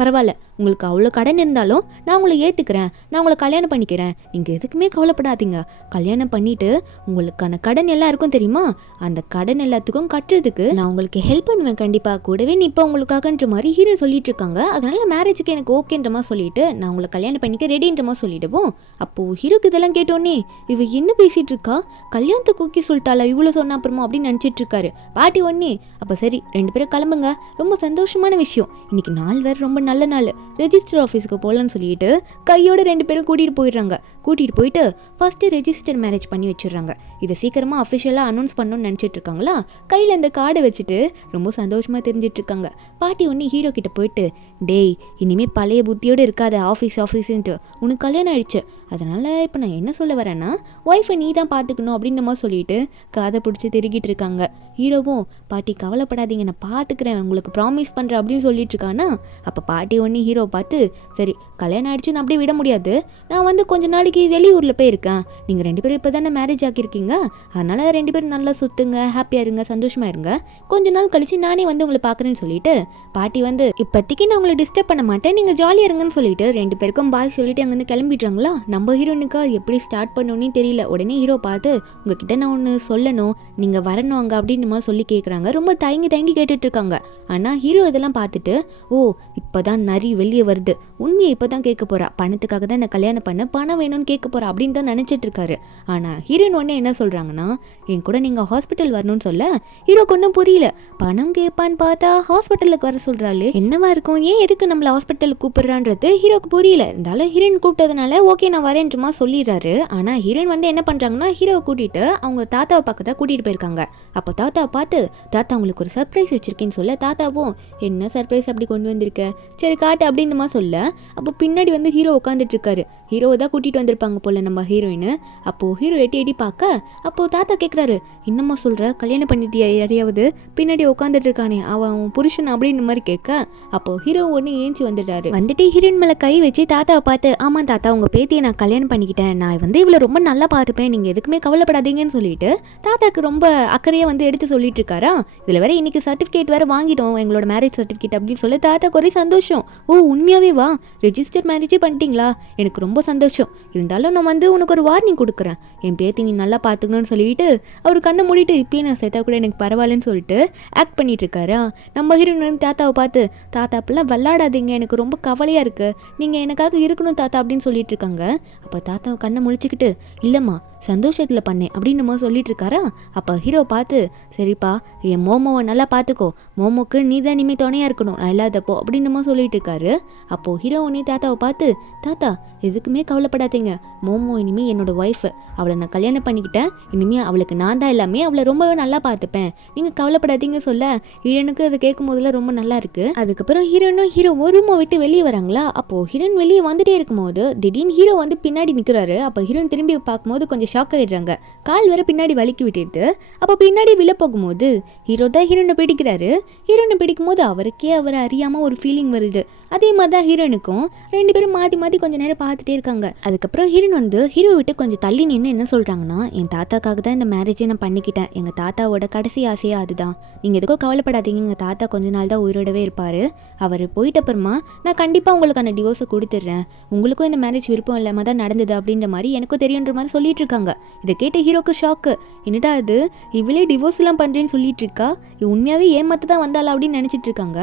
பரவாயில்ல, உங்களுக்கு அவ்வளோ கடன் இருந்தாலும் நான் உங்களை ஏற்றுக்கிறேன், நான் உங்களை கல்யாணம் பண்ணிக்கிறேன், நீங்கள் எதுக்குமே கவலைப்படாதீங்க, கல்யாணம் பண்ணிவிட்டு உங்களுக்கான கடன் எல்லாம் இருக்கும் தெரியுமா, அந்த கடன் எல்லாத்துக்கும் கட்டுறதுக்கு நான் உங்களுக்கு ஹெல்ப் பண்ணுவேன் கண்டிப்பாக, கூடவே நீ இப்போ உங்களுக்காகன்ற மாதிரி ஹீரோயின் சொல்லிட்டு இருக்காங்க. அதனால மேரேஜுக்கு எனக்கு ஓகேன்ற மாதிரி சொல்லிட்டு நான் உங்களை கல்யாணம் பண்ணிக்க ரெடின்ற மாதிரி சொல்லிடுவோம். அப்போது ஹீரோக்கு இதெல்லாம் கேட்டோன்னே இவ என்ன பேசிகிட்டு இருக்கா, கல்யாணத்துக்கு ஓகே சொல்லிட்டாளா இவ்வளோ சொன்ன அப்புறமா அப்படின்னு நினச்சிட்டு இருக்காரு பாட்டி ஒன்னே. அப்போ சரி 2 பேரும் கிளம்புங்க, ரொம்ப சந்தோஷமான விஷயம், இன்னைக்கு நாள் வேறு ரொம்ப நல்ல நாள், ரெஜிஸ்டர் ஆஃபீஸுக்கு போகலான்னு சொல்லிட்டு கையோட 2 பேரும் கூட்டிகிட்டு போயிடுறாங்க. கூட்டிகிட்டு போயிட்டு ஃபஸ்ட்டு ரெஜிஸ்டர் மேரேஜ் பண்ணி வச்சிடுறாங்க. இதை சீக்கிரமாக அஃபிஷியலாக அனௌன்ஸ் பண்ணணும்னு நினச்சிட்டு இருக்காங்களா, கையில் இந்த கார்டை வச்சுட்டு ரொம்ப சந்தோஷமாக தெரிஞ்சிட்டு இருக்காங்க. பாட்டி ஒன்று ஹீரோ கிட்ட போயிட்டு டேய் இனிமேல் பழைய புத்தியோடு இருக்காத, ஆஃபீஸுன்ட்டு உனக்கு கல்யாணம் ஆயிடுச்சு, அதனால் இப்போ நான் என்ன சொல்ல வரேன்னா ஒய்ஃபை நீ தான் பார்த்துக்கணும் அப்படின்ற மாதிரி சொல்லிட்டு காதை பிடிச்சி திருகிட்டு இருக்காங்க. ஹீரோவும் பாட்டி கவலைப்படாதீங்க நான் பார்த்துக்கிறேன் உங்களுக்கு ப்ராமிஸ் பண்ணுறேன் அப்படின்னு சொல்லிட்டு இருக்கானா. அப்போ பாட்டி ஒன்று ஹீரோ பார்த்து சரி கல்யாணம் ஆயிடுச்சுன்னு அப்படியே விட முடியாது, நான் வந்து கொஞ்ச நாளைக்கு வெளியூரில் போயிருக்கேன், நீங்கள் 2 பேரும் இப்போ தானே மேரேஜ் ஆக்கியிருக்கீங்க, அதனால் 2 பேரும் நல்லா சுற்றுங்க, ஹாப்பியாக இருங்க, சந்தோஷமாக இருங்க, கொஞ்ச நாள் கழிச்சு நானே வந்து உங்களை பார்க்குறேன்னு சொல்லிட்டு பாட்டி வந்து இப்போதைக்கு நான் உங்களை டிஸ்டர்ப் பண்ண மாட்டேன், நீங்கள் ஜாலியாக இருங்கன்னு சொல்லிட்டு 2 பேருக்கும் பாய் சொல்லிட்டு அங்கேருந்து கிளம்பிடுறாங்களா. நம்ம ஹீரோனுக்கு எப்படி ஸ்டார்ட் பண்ணணும்னே தெரியல. உடனே ஹீரோ பார்த்து உங்ககிட்ட நான் ஒன்று சொல்லணும், நீங்கள் வரணும் அங்கே அப்படின்னு மாதிரி சொல்லி கேட்குறாங்க. ரொம்ப தயங்கி கேட்டுட்டு இருக்காங்க. ஆனால் ஹீரோ இதெல்லாம் பார்த்துட்டு ஓ இப்போதான் நரி வெளியே வருது, உண்மையை இப்போ தான் கேட்க போறா, பணத்துக்காக தான் நான் கல்யாணம் பண்ண, பணம் வேணும்னு கேட்க போறா அப்படின்னு தான் நினச்சிட்டு இருக்காரு. ஆனால் ஹீரோயின் ஒன்று என்ன சொல்கிறாங்கன்னா என் கூட நீங்கள் ஹாஸ்பிட்டல் வரணும்னு சொல்ல ஹீரோக்கு ஒன்றும் புரியல. பணம் கேட்பான்னு பார்த்தா ஹாஸ்பிட்டலுக்கு வர சொல்கிறாள், என்னவா இருக்கும், ஏன் எதுக்கு நம்மளை ஹாஸ்பிட்டலுக்கு கூப்பிடுறான்றது ஹீரோக்கு புரியல. இருந்தாலும் ஹீரோயின் கூப்பிட்டதுனால ஓகே நான் வரேன்றமா சொல்லிடுறாரு. ஆனால் ஹீரோயின் வந்து என்ன பண்ணுறாங்கன்னா ஹீரோவை கூட்டிகிட்டு அவங்க தாத்தாவை பார்க்க தான் கூட்டிகிட்டு போயிருக்காங்க. அப்போ தாத்தாவை பார்த்து தாத்தா உங்களுக்கு ஒரு சர்ப்ரைஸ் வச்சுருக்கேன்னு சொல்ல தாத்தாவும் என்ன சர்ப்ரைஸ் அப்படி கொண்டு வந்திருக்க, சரி காட்டு அப்படின்னுமா சொல்ல அப்போ பின்னாடி வந்து ஹீரோ உட்காந்துட்டு இருக்காரு. ஹீரோவை தான் கூட்டிகிட்டு வந்திருப்பாங்க போல நம்ம ஹீரோயின். அப்போது ஹீரோ எட்டி பார்க்க அப்போது தாத்தா கேட்குறாரு என்னம்மா சொல்கிற, கல்யாணம் பண்ணிட்டியா யாரையாவது, பின்னாடி உட்காந்துட்டு இருக்கானே அவன் புருஷன் அப்படின்னு மாதிரி கேட்க அப்போது ஹீரோ ஒன்று ஏஞ்சி வந்துடுறாரு. வந்துட்டு ஹீரோயின் மேலே கை வச்சு தாத்தாவை பார்த்து ஆமாம் தாத்தா உங்கள் பேத்தியை நான் கல்யாணம் பண்ணிக்கிட்டேன், நான் வந்து இவ்வளோ ரொம்ப நல்லா பார்த்துப்பேன், நீங்கள் எதுக்குமே கவலைப்படாதீங்கன்னு சொல்லிட்டு தாத்தாக்கு ரொம்ப அக்கறையாக வந்து எடுத்து சொல்லிட்டு இருக்காரா. இதில் வேற இன்னைக்கு சர்டிஃபிகேட் வேறு வாங்கிட்டோம், எங்களோட மேரேஜ் சர்டிஃபிகேட் அப்படின்னு சொல்லி தாத்தாக்கு ஒரே சந்தோஷம். ஓ உண்மையாகவே வா, ரெஜிஸ்டர் மேரேஜே பண்ணிட்டீங்களா, எனக்கு ரொம்ப சந்தோஷம், இருந்தாலும் நான் வந்து உனக்கு ஒரு வார்னிங் கொடுக்குறேன், என் பேத்தி நீ நல்லா பார்த்துக்கணும்னு சொல்லிட்டு அவர் கண்ணை மூடிட்டு இப்பயே நான் சேர்த்தா கூட எனக்கு பரவாயில்லன்னு சொல்லிட்டு ஆக்ட் பண்ணிட்டு இருக்காரா. நம்ம ஹீரோயின் தாத்தாவை பார்த்து தாத்தா அப்பெல்லாம் விளாடாதீங்க, எனக்கு ரொம்ப கவலையாக இருக்குது, நீங்கள் எனக்காக இருக்கணும் தாத்தா அப்படின்னு சொல்லிட்டு இருக்காங்க. அப்போ தாத்தா கண்ணை முழிச்சுக்கிட்டு இல்லைம்மா சந்தோஷத்தில் பண்ணேன் அப்படின்னு சொல்லிட்டு இருக்காரா. அப்போ ஹீரோ பார்த்து சரிப்பா என் மோமோவை நல்லா பார்த்துக்கோ, மோமோக்கு நீ தான் இனிமேல் துணையாக இருக்கணும் நான் இல்லாதப்போ அப்படின்னு சொல்லிட்டு இருக்காரு. அப்போது ஹீரோ உடனே தாத்தாவை பார்த்து தாத்தா எதுக்குமே கவலைப்படாதீங்க, மோமோ இனிமேல் என்னோட ஒய்ஃபு, அவளை நான் கல்யாணம் பண்ணிக்கிட்டேன், இனிமேல் அவளுக்கு நான் தான் எல்லாமே, அவளை ரொம்பவே நல்லா பார்த்துப்பேன், நீங்கள் கவலைப்படாதீங்க சொல்ல ஹீரோனுக்கு அதை கேட்கும் போதெல்லாம் ரொம்ப நல்லா இருக்குது. அதுக்கப்புறம் ஹீரோவும் ரூமை விட்டு வெளியே வராங்களா. அப்போது ஹீரோயின் வெளியே வந்துட்டே இருக்கும்போது திடீர்னு ஹீரோ வந்து பின்னாடி நிற்கிறாரு. அப்போ ஹீரோயின் திரும்பி பார்க்கும்போது கொஞ்சம் ஷாக் ஆகிடுறாங்க, கால் வேற பின்னாடி வலிக்கி விட்டுட்டு. அப்போ பின்னாடி விழ போகும்போது ஹீரோ தான் ஹீரோனை பிடிக்கிறாரு. ஹீரோனை பிடிக்கும் போது அவருக்கே அவரை அறியாமல் ஒரு ஃபீலிங் வருது. அதே மாதிரி தான் ஹீரோனுக்கும் 2 பேரும் மாற்றி கொஞ்சம் நேரம் பார்த்துட்டே இருக்காங்க. அதுக்கப்புறம் ஹீரோயின் வந்து ஹீரோ விட்டு கொஞ்சம் தள்ளி நின்று என்ன சொல்கிறாங்கன்னா என் தாத்தாக்காக தான் இந்த மேரேஜை நான் பண்ணிக்கிட்டேன், எங்கள் தாத்தாவோட கடைசி ஆசையாக அதுதான், நீங்கள் எதுக்கோ கவலைப்படாதீங்க, எங்கள் தாத்தா கொஞ்ச நாள் தான் உயிரோடவே இருப்பார், அவர் போயிட்ட அப்புறமா நான் கண்டிப்பாக உங்களுக்கான டிவோர்ஸை கொடுத்துட்றேன், உங்களுக்கும் இந்த மேரேஜ் விருப்பம் இல்லாமல் தான் நடந்தது அப்படின்ற மாதிரி எனக்கும் தெரியுன்ற மாதிரி சொல்லிட்டு இருக்காங்க. இதை கேட்ட ஹீரோக்கு ஷாக்கு, என்னடா அது இவளே டிவோர்ஸ் எல்லாம் பண்ணுறேன்னு சொல்லிட்டு இருக்கா, உண்மையாகவே ஏமாத்த தான் வந்தாளா அப்படின்னு நினச்சிட்டு இருக்காங்க.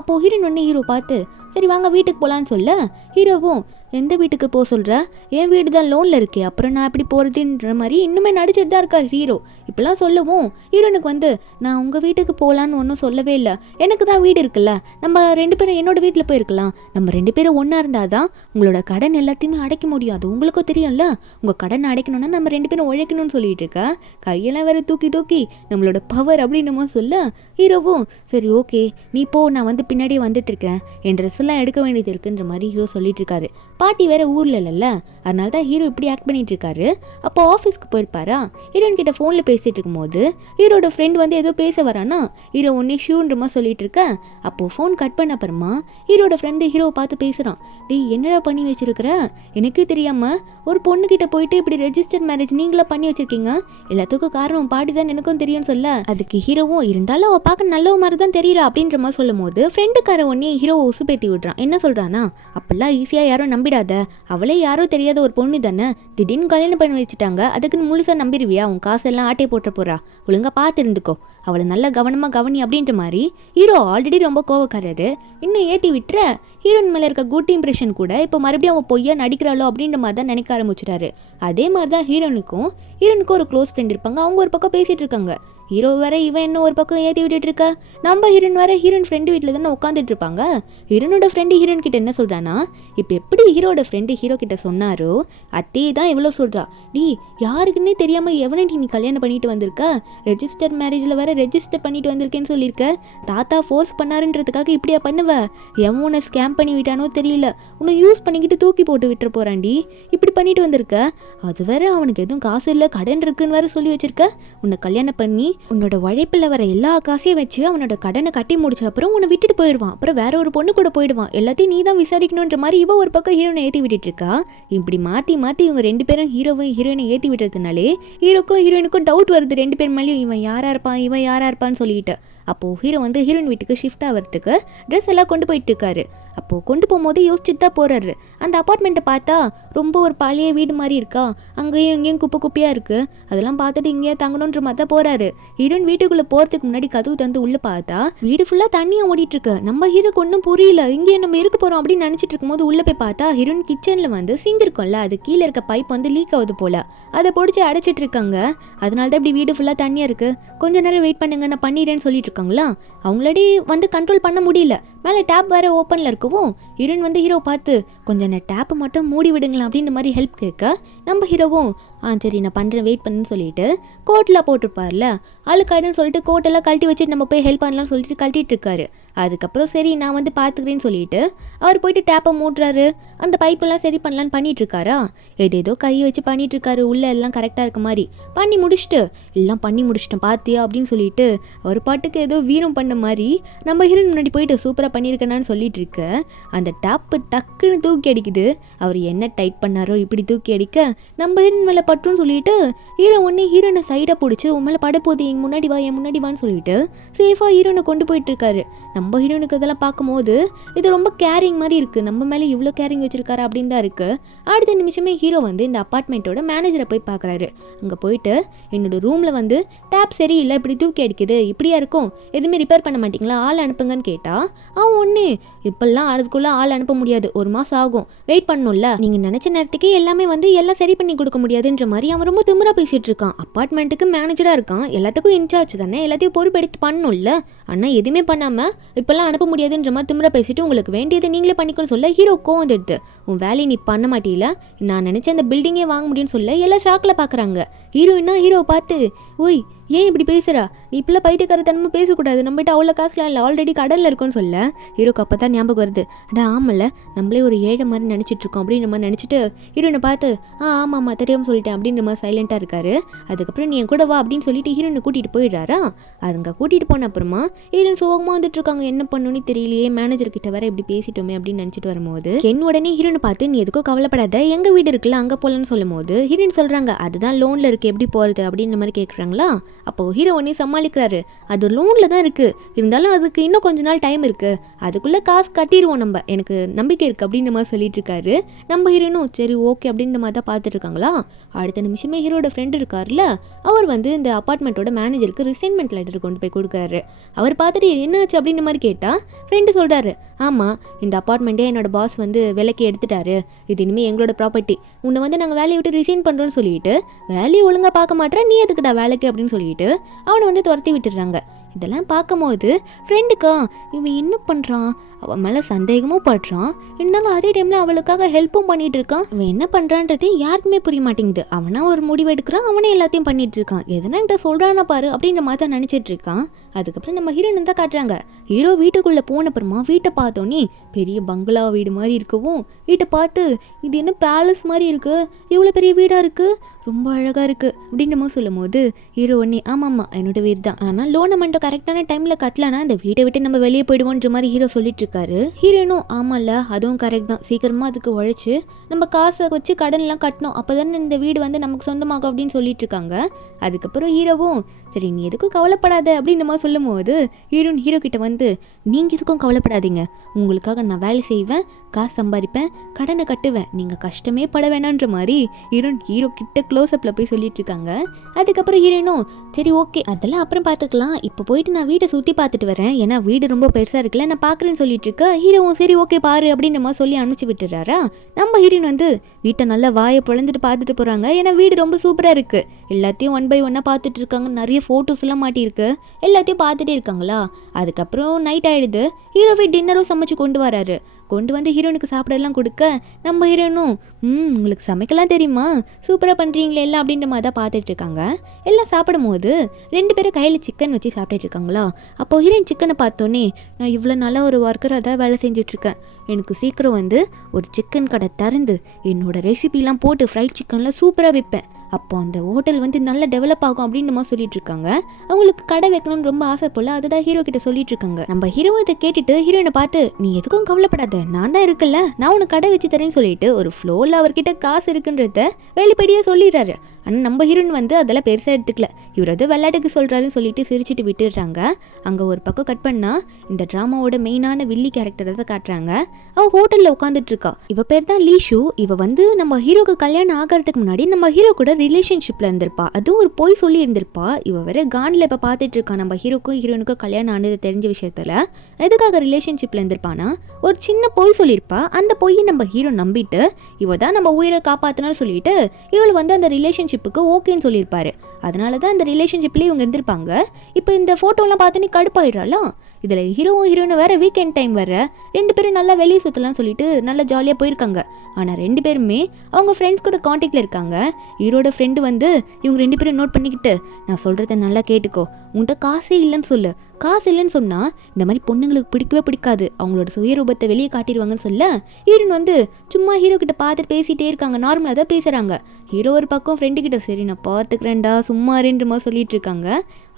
அப்போது ஹீரோயின் ஒன்று ஹீரோ பார்த்து சரி வாங்க வீட்டுக்கு போகலான்னு சொல்ல ஹீரோவும் எந்த வீட்டுக்கு போக சொல்கிற, என் வீடு தான் லோனில் இருக்கே அப்புறம் நான் எப்படி போகிறதுன்ற மாதிரி இன்னுமே நடிச்சிட்டு தான் இருக்கார் ஹீரோ. இப்பெல்லாம் சொல்லவும் ஹீரோனுக்கு வந்து நான் உங்கள் வீட்டுக்கு போகலான்னு ஒன்றும் சொல்லவே இல்லை, எனக்கு தான் வீடு இருக்குல்ல, நம்ம 2 பேரும் என்னோட வீட்டில் போயிருக்கலாம், நம்ம 2 பேரும் ஒன்றா இருந்தால் தான் உங்களோட கடன் எல்லாத்தையுமே அடைக்க முடியும், அது உங்களுக்கும் தெரியும்ல, உங்கள் கடன் அடைக்கணும்னா நம்ம 2 பேரும் உழைக்கணும்னு சொல்லிட்டு இருக்கா. கையெல்லாம் வேறு தூக்கி நம்மளோட பவர் அப்படின்னு சொல்ல ஹீரோவும் சரி ஓகே நீ போ, நான் வந்து பின்னாடியே வந்துட்டு இருக்கேன், என் ட்ரெஸ் எல்லாம் எடுக்க வேண்டியது இருக்குன்ற மாதிரி ஹீரோ சொல்லிட்டு இருக்காரு. பாட்டி வேற ஊர்ல இல்லைல்ல, அதனால தான் ஹீரோ இப்படி ஆக்ட் பண்ணிட்டு இருக்காரு. அப்போ ஆஃபீஸ்க்கு போயிருப்பாரா, ஹீரோயின் கிட்ட ஃபோன்ல பேசிட்டு இருக்கும்போது ஹீரோட ஃப்ரெண்ட் வந்து ஏதோ பேச வரானா, ஹீரோ ஒன்னே ஷூன்றமா சொல்லிட்டு இருக்க. அப்போ ஃபோன் கட் பண்ண அப்புறமா ஹீரோட ஃப்ரெண்டு ஹீரோவை பார்த்து பேசுறான். டேய் என்னடா பண்ணி வச்சிருக்கிற, எனக்கு தெரியாம ஒரு பொண்ணு கிட்ட போயிட்டு இப்படி ரெஜிஸ்டர் மேரேஜ் நீங்களா பண்ணி வச்சிருக்கீங்க, எல்லாத்துக்கும் காரணம் பாட்டி தான் எனக்கும் தெரியும்னு சொல்ல. அதுக்கு ஹீரோவும் இருந்தாலும் அவ பார்க்க நல்ல மாதிரி தான் தெரியல அப்படின்ற மாதிரி சொல்லும் போது ஃப்ரெண்டுக்கார ஒன்னே ஹீரோவை உசுப்பேத்தி விடுறான். என்ன சொல்றானா, அப்பெல்லாம் ஈஸியா யாரும் நம்பிடாத, அவளே யாரோ தெரியாத ஒரு பொண்ணு தானே, திடீர்னு கல்யாணம் பண்ணி வச்சுட்டாங்க, அதுக்குன்னு முழுசா நம்பிடுவியா, உன் காசெல்லாம் ஆட்டை போட்ட போறா, ஒழுங்கா பார்த்து இருந்துக்கோ, அவளை நல்லா கவனமா கவனி அப்படின்ற மாதிரி. ஹீரோ ஆல்ரெடி ரொம்ப கோவக்காரரு, இன்னும் ஏற்றி விட்டுற ஹீரோயின் மேலே இருக்க குட் இம்ப்ரெஷன் கூட இப்போ மறுபடியும் அவன் பொய்யா நடிக்கிறாளோ அப்படின்ற மாதிரி தான் நினைக்க ஆரம்பிச்சிட்டாரு. அதே மாதிரி தான் ஹீரோனுக்கும் ஒரு க்ளோஸ் ஃப்ரெண்ட் இருப்பாங்க, அவங்க ஒரு பக்கம் பேசிட்டு இருக்காங்க. ஹீரோ வேற இவன் இன்னும் ஒரு பக்கம் ஏற்றி விட்டுட்டு இருக்கா. நம்ம ஹீரோயின் வேற ஹீரோயின் ஃப்ரெண்டு வீட்டில் தானே உட்காந்துட்டு இருப்பாங்க. ஹீரோனோட ஃப்ரெண்டு ஹீரோயின் கிட்ட என்ன சொல்றானா, இப்போ எப்படி ஹீரோட ஃப்ரெண்டு ஹீரோ கிட்ட சொன்னாரோ அதே தான் இவ்வளோ சொல்றா. டி யாருக்குன்னே தெரியாம எவனை நீ கல்யாணம் பண்ணிட்டு வந்திருக்க, ரெஜிஸ்டர் மேரேஜில் வேற ரெஜிஸ்டர் பண்ணிட்டு வந்திருக்கேன்னு சொல்லியிருக்க, தாத்தா ஃபோர்ஸ் பண்ணாருன்றதுக்காக இப்படியா பண்ணுவ, எவன் உன்னை ஸ்கேம் பண்ணி விட்டானோ தெரியல, உன்னை யூஸ் பண்ணிக்கிட்டு தூக்கி போட்டு விட்டுற போறாண்டி, இப்படி பண்ணிட்டு வந்திருக்க, அது வேற அவனுக்கு எதுவும் காசு இல்லை கடன் இருக்குன்னு வேற சொல்லி வச்சிருக்க, உன்னை கல்யாணம் பண்ணி உன்னோட உழைப்பில் வர எல்லா காசையும் வச்சு அவனோட கடனை கட்டி முடிச்ச அப்புறம் உன்னை விட்டுட்டு போயிடுவான், அப்புறம் வேற ஒரு பொண்ணு கூட போயிடுவான், எல்லாத்தையும் நீ தான் விசாரிக்கணுன்ற மாதிரி இவ ஒரு பக்கம் ஹீரோனை ஏற்றி விட்டுட்டு இருக்கா. இப்படி மாற்றி மாற்றி இவங்க ரெண்டு பேரும் ஹீரோவும் ஹீரோயினை ஏற்றி விடுறதுனாலே ஹீரோக்கும் ஹீரோயினுக்கும் டவுட் வருது ரெண்டு பேர் மேலேயும், இவன் யாரா இருப்பான் இவன் யாரா இருப்பான்னு சொல்லிட்டு. அப்போது ஹீரோ வந்து ஹீரோயின் வீட்டுக்கு ஷிஃப்ட் ஆகிறதுக்கு ட்ரெஸ் எல்லாம் கொண்டு போயிட்டு இருக்காரு. அப்போது கொண்டு போகும்போது யோசிச்சுட்டு தான் போகிறாரு. அந்த அப்பார்ட்மெண்ட்டை பார்த்தா ரொம்ப ஒரு பழைய வீடு மாதிரி இருக்கா, அங்கேயும் இங்கேயும் குப்பை குப்பையாக இருக்குது, அதெல்லாம் பார்த்துட்டு இங்கேயே தங்கணுன்ற மாதிரி தான் போகிறாரு. ஹீரோயின் வீட்டுக்குள்ளே போகிறதுக்கு முன்னாடி கதவு தந்து உள்ளே பார்த்தா வீடு ஃபுல்லாக தண்ணியாக ஓடிட்டு இருக்கு. நம்ம ஹீரோக்கு ஒன்றும் புரியல, இங்கேயே நம்ம இருக்க போகிறோம் அப்படின்னு நினச்சிட்டு இருக்கும்போது உள்ளே போய் பார்த்தா ஹீரோயின் கிச்சனில் வந்து சிங்க் இருக்கும்ல, அது கீழே இருக்க பைப் வந்து லீக் ஆகுது போல், அதை பிடிச்சி அடைச்சிட்டு இருக்காங்க. அதனால தான் இப்படி வீடு ஃபுல்லாக தண்ணியாக இருக்குது, கொஞ்ச நேரம் வெயிட் பண்ணுங்க நான் பண்ணிடுறேன்னு சொல்லிட்டு இருக்காங்களா. அவங்களே வந்து கண்ட்ரோல் பண்ண முடியல, மேலே டேப் வேறு ஓப்பனில் இருக்கவும் ஹீரோயின் வந்து ஹீரோ பார்த்து கொஞ்சம் டேப்பை மட்டும் மூடி விடுங்களா அப்படின்ற மாதிரி ஹெல்ப் கேட்க, நம்ம ஹீரோவும் சரி நான் பண்ணுறேன் வெயிட் பண்ணுன்னு சொல்லிட்டு கோட்டெலாம் போட்டுருப்பார்ல, ஆளுக்காடுன்னு சொல்லிட்டு கோட்டெல்லாம் கழட்டி வச்சுட்டு நம்ம போய் ஹெல்ப் பண்ணலாம்னு சொல்லிட்டு கழட்டிட்டு இருக்காரு. அதுக்கப்புறம் சரி நான் வந்து பார்த்துக்கிறேன்னு சொல்லிட்டு அவர் போயிட்டு டேப்பை மூட்டுறாரு. அந்த பைப்பெல்லாம் சரி பண்ணலான்னு பண்ணிட்டு இருக்காரா, ஏதேதோ கையை வச்சு பண்ணிட்டு இருக்காரு, உள்ள எல்லாம் கரெக்டாக இருக்க மாதிரி பண்ணி முடிச்சுட்டு எல்லாம் பண்ணி முடிச்சிட்டேன் பார்த்தியா அப்படின்னு சொல்லிட்டு ஒரு பாட்டுக்கு ஏதோ வீரம் பண்ண மாதிரி நம்ம ஹீரோயின் முன்னாடி போயிட்டு சூப்பராக பண்ணியிருக்கேனான்னு சொல்லிட்டு இருக்க, அந்த டேப்பு டக்குன்னு தூக்கி அடிக்குது. அவர் என்ன டைட் பண்ணாரோ இப்படி தூக்கி அடிக்க நம்ம ஹீரோயின் மேலே பட்டுன்னு சொல்லிட்டு ஹீரோ ஒன்னே ஹீரோனை சைடாக பிடிச்சி உன் மேலே படப்போகுது என் முன்னாடி வா என் முன்னாடி வான்னு சொல்லிட்டு சேஃபாக ஹீரோனை கொண்டு போயிட்டு இருக்காரு. நம்ம ஹீரோனுக்கு இதெல்லாம் பார்க்கும்போது இது ரொம்ப கேரிங் மாதிரி இருக்குது, நம்ம மேலே இவ்வளோ கேரிங் வச்சிருக்காரு அப்படின்னு தான் இருக்குது. அடுத்த நிமிஷமே ஹீரோ வந்து இந்த அப்பார்ட்மெண்ட்டோட மேனேஜரை போய் பார்க்குறாரு. அங்கே போயிட்டு என்னோட ரூமில் வந்து டேப் சரியில்லை இப்படி தூக்கி அடிக்குது, இப்படியா இருக்கும், எதுவுமே ரிப்பேர் பண்ண மாட்டிங்களா, ஆள் அனுப்புங்கன்னு கேட்டால் ஒன்று இப்பெல்லாம் அதுக்குள்ளே ஆள் அனுப்ப முடியாது, ஒரு மாதம் ஆகும், வெயிட் பண்ணணும்ல, நீங்கள் நினச்ச நேரத்துக்கு எல்லாமே வந்து எல்லாம் சரி பண்ணி கொடுக்க முடியாதுன்ற மாதிரி அவன் ரொம்ப திமிரா பேசிகிட்டு இருக்கான். அப்பார்ட்மெண்ட்டுக்கு மேனேஜராக இருக்கான், எல்லாத்துக்கும் இன்சார்ஜ் தானே, எல்லாத்தையும் பொறுப்பெடுத்து பண்ணணும்ல, ஆனால் எதுவுமே பண்ணாமல் இப்போல்லாம் அனுப்ப முடியாதுன்ற மாதிரி திமிரா பேசிட்டு உங்களுக்கு வேண்டியதை நீங்களே பண்ணிக்கணும்னு சொல்ல ஹீரோ கோவம் வந்துடுது. உன் வேலையை நீ பண்ண மாட்டீல, நான் நினச்சேன் அந்த பில்டிங்கே வாங்க முடியும்னு சொல்ல எல்லாம் ஷாக்கில் பார்க்குறாங்க. ஹீரோயினா ஹீரோவை பார்த்து ஓய் ஏன் இப்படி பேசுகிறா, நீ இப்பெல்லாம் பைத்தியக்காரத்தனமாக பேசக்கூடாது, நம்மகிட்ட அவ்வளோ காசுலாம் இல்லை, ஆல்ரெடி கடலில் இருக்குன்னு சொல்ல ஹீரோக்கு அப்போ தான் ஞாபகம் வருது, ஆமல்ல நம்மளே ஒரு ஏழை மாதிரி நினச்சிட்ருக்கோம் அப்படின்ற மாதிரி நினச்சிட்டு ஹீரோயினை பார்த்து ஆமாம் தெரியாமல் சொல்லிட்டேன் அப்படின்ற மாதிரி சைலண்ட்டாக இருக்காரு. அதுக்கப்புறம் நீ என் கூட வா அப்படின்னு சொல்லிட்டு ஹீரோயினை கூட்டிகிட்டு போயிடுறாரா. அதுங்க கூட்டிகிட்டு போன அப்புறமா ஹீரோயின் சோகமாக வந்துட்டு இருக்காங்க, என்ன பண்ணணும்னு தெரியலையே, மேனேஜர் கிட்ட வேற இப்படி பேசிட்டோமே அப்படின்னு நினச்சிட்டு வரும்போது உடனே ஹீரோனை பார்த்து நீ எதுக்கும் கவலைப்படாத, எங்கள் வீடு இருக்குல்ல அங்கே போகலன்னு சொல்லும் போது ஹீரோயின் சொல்கிறாங்க அதுதான் லோனில் இருக்குது எப்படி போகிறது அப்படின்ற மாதிரி கேட்குறாங்களா. அப்போது ஹீரோ ஒன்னே சமாளிக்கிறாரு, அது லோனில் தான் இருக்குது, இருந்தாலும் அதுக்கு இன்னும் கொஞ்ச நாள் டைம் இருக்குது, அதுக்குள்ளே காசு கட்டிடுவோம் நம்ம, எனக்கு நம்பிக்கை இருக்குது அப்படின்ற மாதிரி சொல்லிட்டு இருக்காரு. நம்ம ஹீரோனும் சரி ஓகே அப்படின்ற மாதிரி தான் பார்த்துட்டு இருக்காங்களா. அடுத்த நிமிஷமே ஹீரோட ஃப்ரெண்டு இருக்கார்ல, அவர் வந்து இந்த அப்பார்ட்மெண்ட்டோட மேனேஜருக்கு ரிசைன்மெண்ட் லெட்டர் கொண்டு போய் கொடுக்குறாரு. அவர் பார்த்துட்டு என்னாச்சு அப்படின்ற மாதிரி கேட்டால் ஃப்ரெண்டு சொல்கிறாரு, ஆமாம் இந்த அப்பார்ட்மெண்ட்டே என்னோட பாஸ் வந்து விலைக்கு எடுத்துட்டாரு, இது இனிமேல் எங்களோட ப்ராப்பர்ட்டி, உன்னை வந்து நாங்கள் வேலையை விட்டு ரிசைன் பண்ணுறோன்னு சொல்லிட்டு வேலையை ஒழுங்காக பார்க்க மாட்டேன், நீ எதுக்குடா வேலைக்கு அப்படின்னு சொல்லிட்டு அவனை வந்து துரத்தி விட்டுடுறாங்க. இதெல்லாம் பார்க்கும்போது ஃப்ரெண்டுக்கா இவன் என்ன பண்ணுறான், அவன் மேலே சந்தேகமும் படுறான். இருந்தாலும் அதே டைமில் அவளுக்காக ஹெல்ப்பும் பண்ணிட்டு இருக்கான். அவன் என்ன பண்ணுறான்றது யாருக்குமே புரிய மாட்டேங்குது. அவனா ஒரு முடிவு எடுக்கிறான், அவனே எல்லாத்தையும் பண்ணிட்டு இருக்கான். எதனா என்கிட்ட சொல்கிறானா பாரு அப்படின்ற மாதிரி தான் நினச்சிட்டு இருக்கான். அதுக்கப்புறம் நம்ம ஹீரோயின் தான் காட்டுறாங்க. ஹீரோ வீட்டுக்குள்ளே போன அப்புறமா வீட்டை பார்த்தோன்னே பெரிய பங்களா வீடு மாதிரி இருக்கவும், வீட்டை பார்த்து இது என்ன பேலஸ் மாதிரி இருக்குது, இவ்வளோ பெரிய வீடாக இருக்குது, ரொம்ப அழகாக இருக்குது அப்படின்ற மாதிரி சொல்லும் போது ஹீரோ ஒன்னே ஆமாம்மா என்னோட வீடு தான், ஆனால் லோன் அமௌண்ட்டை கரெக்டான டைமில் கட்டலனா இந்த வீட்டை விட்டு நம்ம வெளியே போயிடுவோன்ற மாதிரி ஹீரோ சொல்லிட்டு இருக்காரு. ஹீரோனும் ஆமாம்ல அதுவும் கரெக்ட் தான், சீக்கிரமாக அதுக்கு உழைச்சி நம்ம காசை வச்சு கடன்லாம் கட்டணும், அப்போ தானே இந்த வீடு வந்து நமக்கு சொந்தமாகும் அப்படின்னு சொல்லிட்டு இருக்காங்க. அதுக்கப்புறம் ஹீரோவும் சரி நீ எதுக்கும் கவலைப்படாத அப்படின்ற மாதிரி சொல்லும் போது ஹீரோ கிட்ட வந்து நீங்கள் எதுக்கும் கவலைப்படாதீங்க, உங்களுக்காக நான் வேலை செய்வேன், காசு சம்பாதிப்பேன், கடனை கட்டுவேன், நீங்கள் கஷ்டமே பட வேணான்ற மாதிரி ஹீரோ கிட்ட க்ளோஸ்அப்பில் போய் சொல்லிட்டு இருக்காங்க. அதுக்கப்புறம் ஹீரோனும் சரி ஓகே அதெல்லாம் அப்புறம் பார்த்துக்கலாம், இப்போ போயிட்டு நான் வீட்டை சுற்றி பார்த்துட்டு வரேன், ஏன்னா வீடு ரொம்ப பெருசாக இருக்குல்ல நான் பார்க்குறேன்னு சொல்லிட்டு இருக்க. ஹீரோவும் சரி ஓகே பாரு அப்படின்ற மாதிரி சொல்லி அனுப்பிச்சு விட்டுறாரா. நம்ம ஹீரோயின் வந்து வீட்டை நல்லா வாயை பொழந்துட்டு பார்த்துட்டு போகிறாங்க. ஏன்னா வீடு ரொம்ப சூப்பராக இருக்குது, எல்லாத்தையும் 1 by 1 பார்த்துட்டு இருக்காங்க. நிறைய ஃபோட்டோஸ் எல்லாம் மாட்டியிருக்கு, எல்லாத்தையும் பார்த்துட்டே இருக்காங்களா. அதுக்கப்புறம் நைட் ஆகிடுது. ஹீரோவே டின்னரும் சமைச்சு கொண்டு வராரு. கொண்டு வந்து ஹீரோனுக்கு சாப்பிடலாம் கொடுக்க நம்ம ஹீரோனும் உங்களுக்கு சமைக்கலாம் தெரியுமா, சூப்பராக பண்ணுறீங்களே எல்லாம் அப்படின்ற மாதிரி தான் பார்த்துட்டு இருக்காங்க. எல்லாம் சாப்பிடும் போது 2 பேரும் கையில் சிக்கன் வச்சு சாப்பிட்டுட்டு இருக்காங்களா. அப்போ ஹீரோயின் சிக்கனை பார்த்தோன்னே நான் இவ்வளோ நல்லா ஒரு ஒர்க்கராக தான் வேலை செஞ்சிட்ருக்கேன், எனக்கு சீக்கிரம் வந்து ஒரு சிக்கன் கடை திறந்து என்னோட ரெசிபிலாம் போட்டு ஃப்ரைட் சிக்கன்லாம் சூப்பராக வைப்பேன், அப்போ அந்த ஹோட்டல் வந்து நல்லா டெவலப் ஆகும் அப்படின்னு நம்ம சொல்லிட்டு இருக்காங்க. அவங்களுக்கு கடை வைக்கணும்னு ரொம்ப ஆசை போல, அதுதான் ஹீரோ கிட்ட சொல்லிட்டு இருக்காங்க. நம்ம ஹீரோ இதை கேட்டுட்டு ஹீரோயினை பார்த்து நீ எதுக்கும் கவலைப்படாத, நான் தான் இருக்குல்ல, நான் உனக்கு கடை வச்சு தரேன்னு சொல்லிட்டு ஒரு ஃப்ளோவில் அவர்கிட்ட காசு இருக்குன்றத வெளிப்படையாக சொல்லிடுறாரு. ஆனால் நம்ம ஹீரோயின் வந்து அதெல்லாம் பெருசாக எடுத்துக்கல, இவர் வந்து விளையாட்டுக்கு சொல்கிறாருன்னு சொல்லிட்டு சிரிச்சிட்டு விட்டுடுறாங்க. அங்கே ஒரு பக்கம் கட் பண்ணால் இந்த ட்ராமாவோட மெயினான வில்லி கேரக்டரை தான் காட்டுறாங்க. அவள் ஹோட்டலில் உட்காந்துட்டு இருக்கா. இவ பேர் தான் லீஷு. இவ வந்து நம்ம ஹீரோக்கு கல்யாணம் ஆகிறதுக்கு முன்னாடி நம்ம ஹீரோ கூட ரிலேஷன்ஷிப்பில் இருந்திருப்பா, அதுவும் ஒரு போய் சொல்லி இருந்திருப்பா. இவ வேற காண்டில் இப்போ பார்த்துட்டு இருக்கா நம்ம ஹீரோக்கும் ஹீரோனுக்கும் கல்யாணம் ஆனது தெரிஞ்ச விஷயத்தில். எதுக்காக ரிலேஷன்ஷிப்பில் இருந்திருப்பானா ஒரு சின்ன பொய் சொல்லியிருப்பா. அந்த பொய்யை நம்ம ஹீரோ நம்பிட்டு இவ தான் நம்ம உயிரை காப்பாற்றினான்னு சொல்லிட்டு இவள் வந்து அந்த ரிலேஷன்ஷிப்புக்கு ஓகேன்னு சொல்லியிருப்பாரு. அதனால தான் அந்த ரிலேஷன்ஷிப்லேயே இவங்க இருந்திருப்பாங்க. இப்போ இந்த ஃபோட்டோலாம் பார்த்தோன்னே கடுப்பாயிடுறாலாம். இதில் ஹீரோவும் ஹீரோயினும் வேறு வீக்கெண்ட் டைம் வர 2 பேரும் நல்லா வெளியே சுற்றலாம்னு சொல்லிட்டு நல்லா ஜாலியாக போயிருக்காங்க. ஆனால் 2 பேருமே அவங்க ஃப்ரெண்ட்ஸ் கூட காண்டாக்டில் இருக்காங்க. ஹீரோட ஃப்ரெண்டு வந்து இவங்க 2 பேரும் நோட் பண்ணிக்கிட்டு நான் சொல்கிறத நல்லா கேட்டுக்கோ, உன்கிட்ட காசே இல்லைன்னு சொல்லு, காசு இல்லைன்னு சொன்னால் இந்த மாதிரி பொண்ணுங்களுக்கு பிடிக்கவே பிடிக்காது, அவங்களோட சுயரூபத்தை வெளியே காட்டிடுவாங்கன்னு சொல்ல ஹீரோயின் வந்து சும்மா ஹீரோ கிட்ட பார்த்துட்டு பேசிகிட்டே இருக்காங்க, நார்மலாக தான் பேசுகிறாங்க. ஹீரோ ஒரு பக்கம் ஃப்ரெண்டு கிட்ட சரி நான் பார்த்துக்கிறேன்டா சும்மா ரெண்டுமா சொல்லிட்டு இருக்காங்க.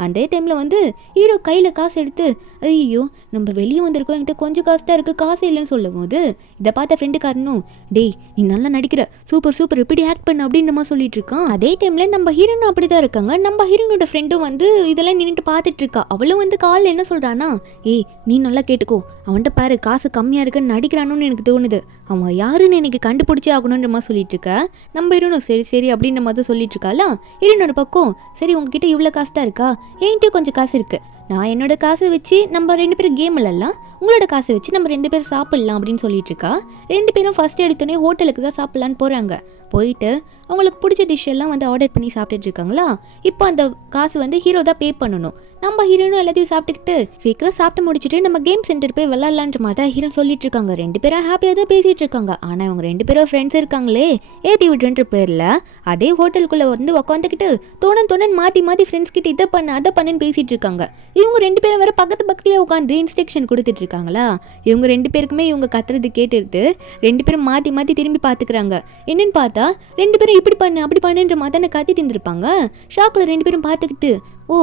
அந்த டைமில் வந்து ஹீரோ கையில் காசு எடுத்து ஐயோ நம்ம வெளியே வந்திருக்கோம், என்கிட்ட கொஞ்சம் காசு தான் இருக்குது, காசு இல்லைன்னு சொல்லும் போது இதை பார்த்த ஃப்ரெண்டுக்காரனும் டேய் நீ நல்லா நடிக்கிற, சூப்பர் சூப்பர் இப்படி ஆக்ட் பண்ண அப்படின்னு நம்ம சொல்லிட்டு இருக்கோம். அதே டைமில் நம்ம ஹீரோனும் அப்படி தான் இருக்காங்க. நம்ம ஹீரோனோட ஃப்ரெண்டும் வந்து இதெல்லாம் நின்றுட்டு பார்த்துட்டு இருக்கா. அவளும் வந்து காலில் என்ன சொல்கிறானா ஏய் நீ நல்லா கேட்டுக்கோ, அவன்கிட்ட பாரு காசு கம்மியாக இருக்குன்னு நடிக்கிறானுன்னு எனக்கு தோணுது, அவன் யாருன்னு எனக்கு கண்டுபிடிச்சே ஆகணுன்ற மாதிரி சொல்லிட்டு இருக்க. நம்ம ஹீரோனும் சரி சரி அப்படின்ற மாதிரி சொல்லிட்டு இருக்காளா. ஹீரோனோட பக்கம் சரி உங்ககிட்ட இவ்வளோ காசு தான் இருக்கா, என்கிட்ட கொஞ்சம் காசு இருக்குது, நான் என்னோட காசை வச்சு நம்ம 2 பேரும் கேம் விளாட்லாம், உங்களோட காசை வச்சு நம்ம 2 பேரும் சாப்பிட்லாம் அப்படின்னு சொல்லிட்டு இருக்கா. 2 பேரும் ஃபர்ஸ்ட் எடுத்தோடனே ஹோட்டலுக்கு தான் சாப்பிட்லான்னு போகிறாங்க. போயிட்டு அவங்களுக்கு பிடிச்ச டிஷ் எல்லாம் வந்து ஆர்டர் பண்ணி சாப்பிட்டுட்டு இருக்காங்களா. இப்போ அந்த காசு வந்து ஹீரோ தான் பே பண்ணணும். நம்ம ஹீரோனும் எல்லாத்தையும் சாப்பிட்டுக்கிட்டு சீக்கிரம் சாப்பிட்டு முடிச்சுட்டு நம்ம கேம் சென்டர் போய் விளாட்லான்ற மாதிரி தான் ஹீரோ சொல்லிட்டு இருக்காங்க. 2 பேரும் ஹாப்பியாக தான் பேசிகிட்டு இருக்காங்க. ஆனால் இவங்க 2 பேரும் ஃப்ரெண்ட்ஸ் இருக்காங்களே ஏற்றி விடுன்ற பேரில் அதே ஹோட்டலுக்குள்ளே வந்து உட்காந்துக்கிட்டு தோணன் மாற்றி மாற்றி ஃப்ரெண்ட்ஸ் கிட்ட இதை பண்ணு அதை பண்ணுன்னு பேசிகிட்டு இருக்காங்க. இவங்க 2 பேரும் வேற பக்கத்துலேயே உட்காந்து இன்ஸ்ட்ரக்ஷன் கொடுத்துட்டு இருக்காங்களா. இவங்க 2 பேருக்குமே இவங்க கத்துறது கேட்டுட்டு 2 பேரும் மாற்றி திரும்பி பார்த்துக்கிறாங்க. என்னன்னு பார்த்தா 2 பேரும் இப்படி பண்ணு அப்படி பண்ணுன்ற மாதிரி கத்திட்டு இருந்திருப்பாங்க. ஷாக்கில் 2 பேரும் பார்த்துக்கிட்டு ஓ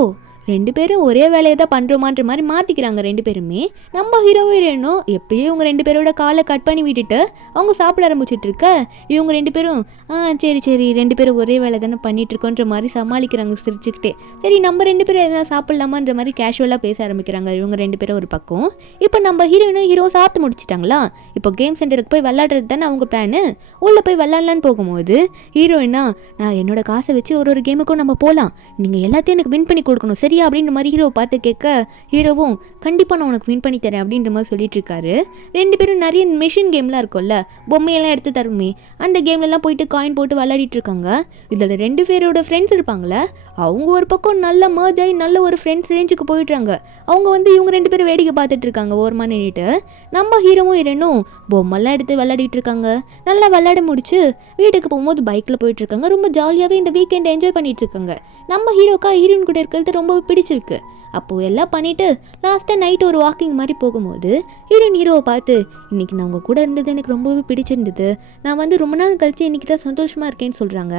2 பேரும் ஒரே வேலையை தான் பண்ணுறோமான்ற மாதிரி மாற்றிக்கிறாங்க. 2 பேருமே நம்ம ஹீரோயினும் எப்பயும் இவங்க 2 பேரோட காலை கட் பண்ணி விட்டுட்டு அவங்க சாப்பிட ஆரம்பிச்சுட்டு இருக்க. இவங்க 2 பேரும் சரி 2 பேரும் ஒரே வேலை தானே பண்ணிட்டு இருக்கோன்ற மாதிரி சமாளிக்கிறாங்க சிரிச்சுக்கிட்டே. சரி நம்ம 2 பேரும் எதனா சாப்பிட்லாமான்ற மாதிரி கேஷுவலாக பேச ஆரம்பிக்கிறாங்க இவங்க 2 பேரும் ஒரு பக்கம். இப்போ நம்ம ஹீரோ சாப்பிட்டு முடிச்சிட்டாங்களா. இப்போ கேம் சென்டருக்கு போய் விளாடுறது தானே அவங்க பிளானு. உள்ளே போய் விளாட்லான்னு போகும்போது ஹீரோயினா நான் என்னோட காசை வச்சு ஒரு கேமுக்கும் நம்ம போகலாம், நீங்கள் எல்லாத்தையும் எனக்கு வின் பண்ணி கொடுக்கணும் சரியா தரியா அப்படின்ற மாதிரி ஹீரோ பார்த்து கேட்க ஹீரோவும் கண்டிப்பாக நான் உனக்கு வின் பண்ணி தரேன் அப்படின்ற மாதிரி சொல்லிட்டு இருக்காரு. 2 பேரும் நிறைய மெஷின் கேம்லாம் இருக்கும்ல, பொம்மையெல்லாம் எடுத்து தருமே, அந்த கேம்லலாம் போயிட்டு காயின் போட்டு விளையாடிட்டு இருக்காங்க. இதில் 2 பேரோட ஃப்ரெண்ட்ஸ் இருப்பாங்களே, அவங்க ஒரு பக்கம் நல்ல மர்ஜ் ஆகி நல்ல ஒரு ஃப்ரெண்ட்ஸ் ரேஞ்சுக்கு போயிடுறாங்க. அவங்க வந்து இவங்க 2 பேரும் வேடிக்கை பார்த்துட்டு இருக்காங்க ஓரமாக நின்றுட்டு. நம்ம ஹீரோவும் ஹீரோனும் பொம்மைலாம் எடுத்து விளையாடிட்டு இருக்காங்க. நல்லா விளையாட முடிச்சு வீட்டுக்கு போகும்போது பைக்கில் போயிட்டு இருக்காங்க. ரொம்ப ஜாலியாகவே இந்த வீக்கெண்ட் என்ஜாய் பண்ணிட்டு இருக்காங்க. நம்ம ஹீரோக்கா ஹீரோயின் கூட இருக்கிறது ரொம்ப பிடிச்சிருக்கு. அப்போது எல்லாம் பண்ணிவிட்டு லாஸ்ட்டாக நைட்டு ஒரு வாக்கிங் மாதிரி போகும்போது ஹீரோவை பார்த்து இன்றைக்கி நான் உங்கள் கூட இருந்தது எனக்கு ரொம்பவே பிடிச்சிருந்தது, நான் வந்து ரொம்ப நாள் கழிச்சு இன்றைக்கி தான் சந்தோஷமாக இருக்கேன்னு சொல்கிறாங்க.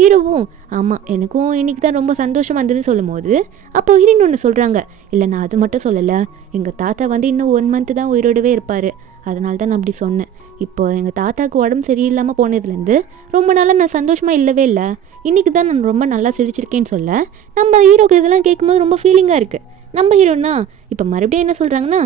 ஹீரோவும் ஆமாம் எனக்கும் இன்றைக்கி தான் ரொம்ப சந்தோஷமாக இருந்ததுன்னு சொல்லும் போது அப்போது ஹீரோயின் ஒன்று சொல்கிறாங்க, இல்லை நான் அது மட்டும் சொல்லலை, எங்கள் தாத்தா வந்து இன்னும் 1 மந்த்து தான் உயிரோடவே இருப்பார், அதனால தான் நான் அப்படி சொன்னேன். இப்போ எங்கள் தாத்தாவுக்கு உடம்பு சரியில்லாமல் போனதுலேருந்து ரொம்ப நாளாக நான் சந்தோஷமாக இல்லவே இல்லை, இன்றைக்கி தான் நான் ரொம்ப நல்லா சிரிச்சிருக்கேன்னு சொல்ல நம்ம ஹீரோக்கு இதெல்லாம் கேட்கும்போது ரொம்ப ஃபீலிங்காக இருக்குது. நம்ம ஹீரோனா இப்போ மறுபடியும் என்ன சொல்கிறாங்கன்னா,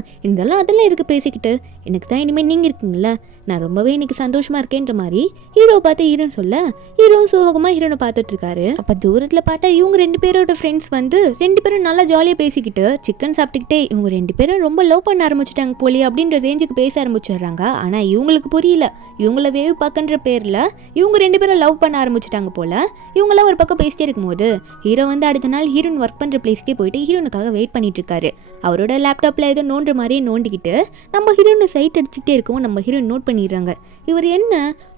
அதெல்லாம் எதுக்கு பேசிக்கிட்டு, எனக்கு தான் இனிமேல் நீங்கள் இருக்கீங்கள, நான் ரொம்பவே இன்றைக்கி சந்தோஷமாக இருக்கேன்ற மாதிரி ஹீரோவை பார்த்து ஹீரோன்னு சொல்ல ஹீரோவும் சோகமாக ஹீரோனை பார்த்துட்ருக்காரு. அப்போ தூரத்தில் பார்த்தா இவங்க 2 பேரோட ஃப்ரெண்ட்ஸ் வந்து 2 பேரும் நல்லா ஜாலியாக பேசிக்கிட்டு சிக்கன் சாப்பிட்டுக்கிட்டே இவங்க 2 பேரும் ரொம்ப லவ் பண்ண ஆரம்பிச்சுட்டாங்க போலி அப்படின்ற ரேஞ்சுக்கு பேச ஆரம்பிச்சிடுறாங்க. ஆனால் இவங்களுக்கு புரியல, இவங்கள வேவ் பார்க்கன்ற பேரில் இவங்க 2 பேரும் லவ் பண்ண ஆரம்பிச்சிட்டாங்க போல். இவங்களாம் ஒரு பக்கம் பேசிட்டே இருக்கும்போது ஹீரோ வந்து அடுத்த நாள் ஹீரோயின் ஒர்க் பண்ணுற பிளேஸ்க்கே போயிட்டு ஹீரோனுக்காக வெயிட் பண்ணிட்டு இருக்காரு. அவரோட லேப்டாப்பில் ஏதோ நோண்டுற மாதிரியே நோண்டிக்கிட்டு நம்ம ஹீரோனை சைட் அடிச்சுக்கிட்டே இருக்கவும் நம்ம ஹீரோயின் நோட் பண்ணிடுறாங்க. இவர் என்ன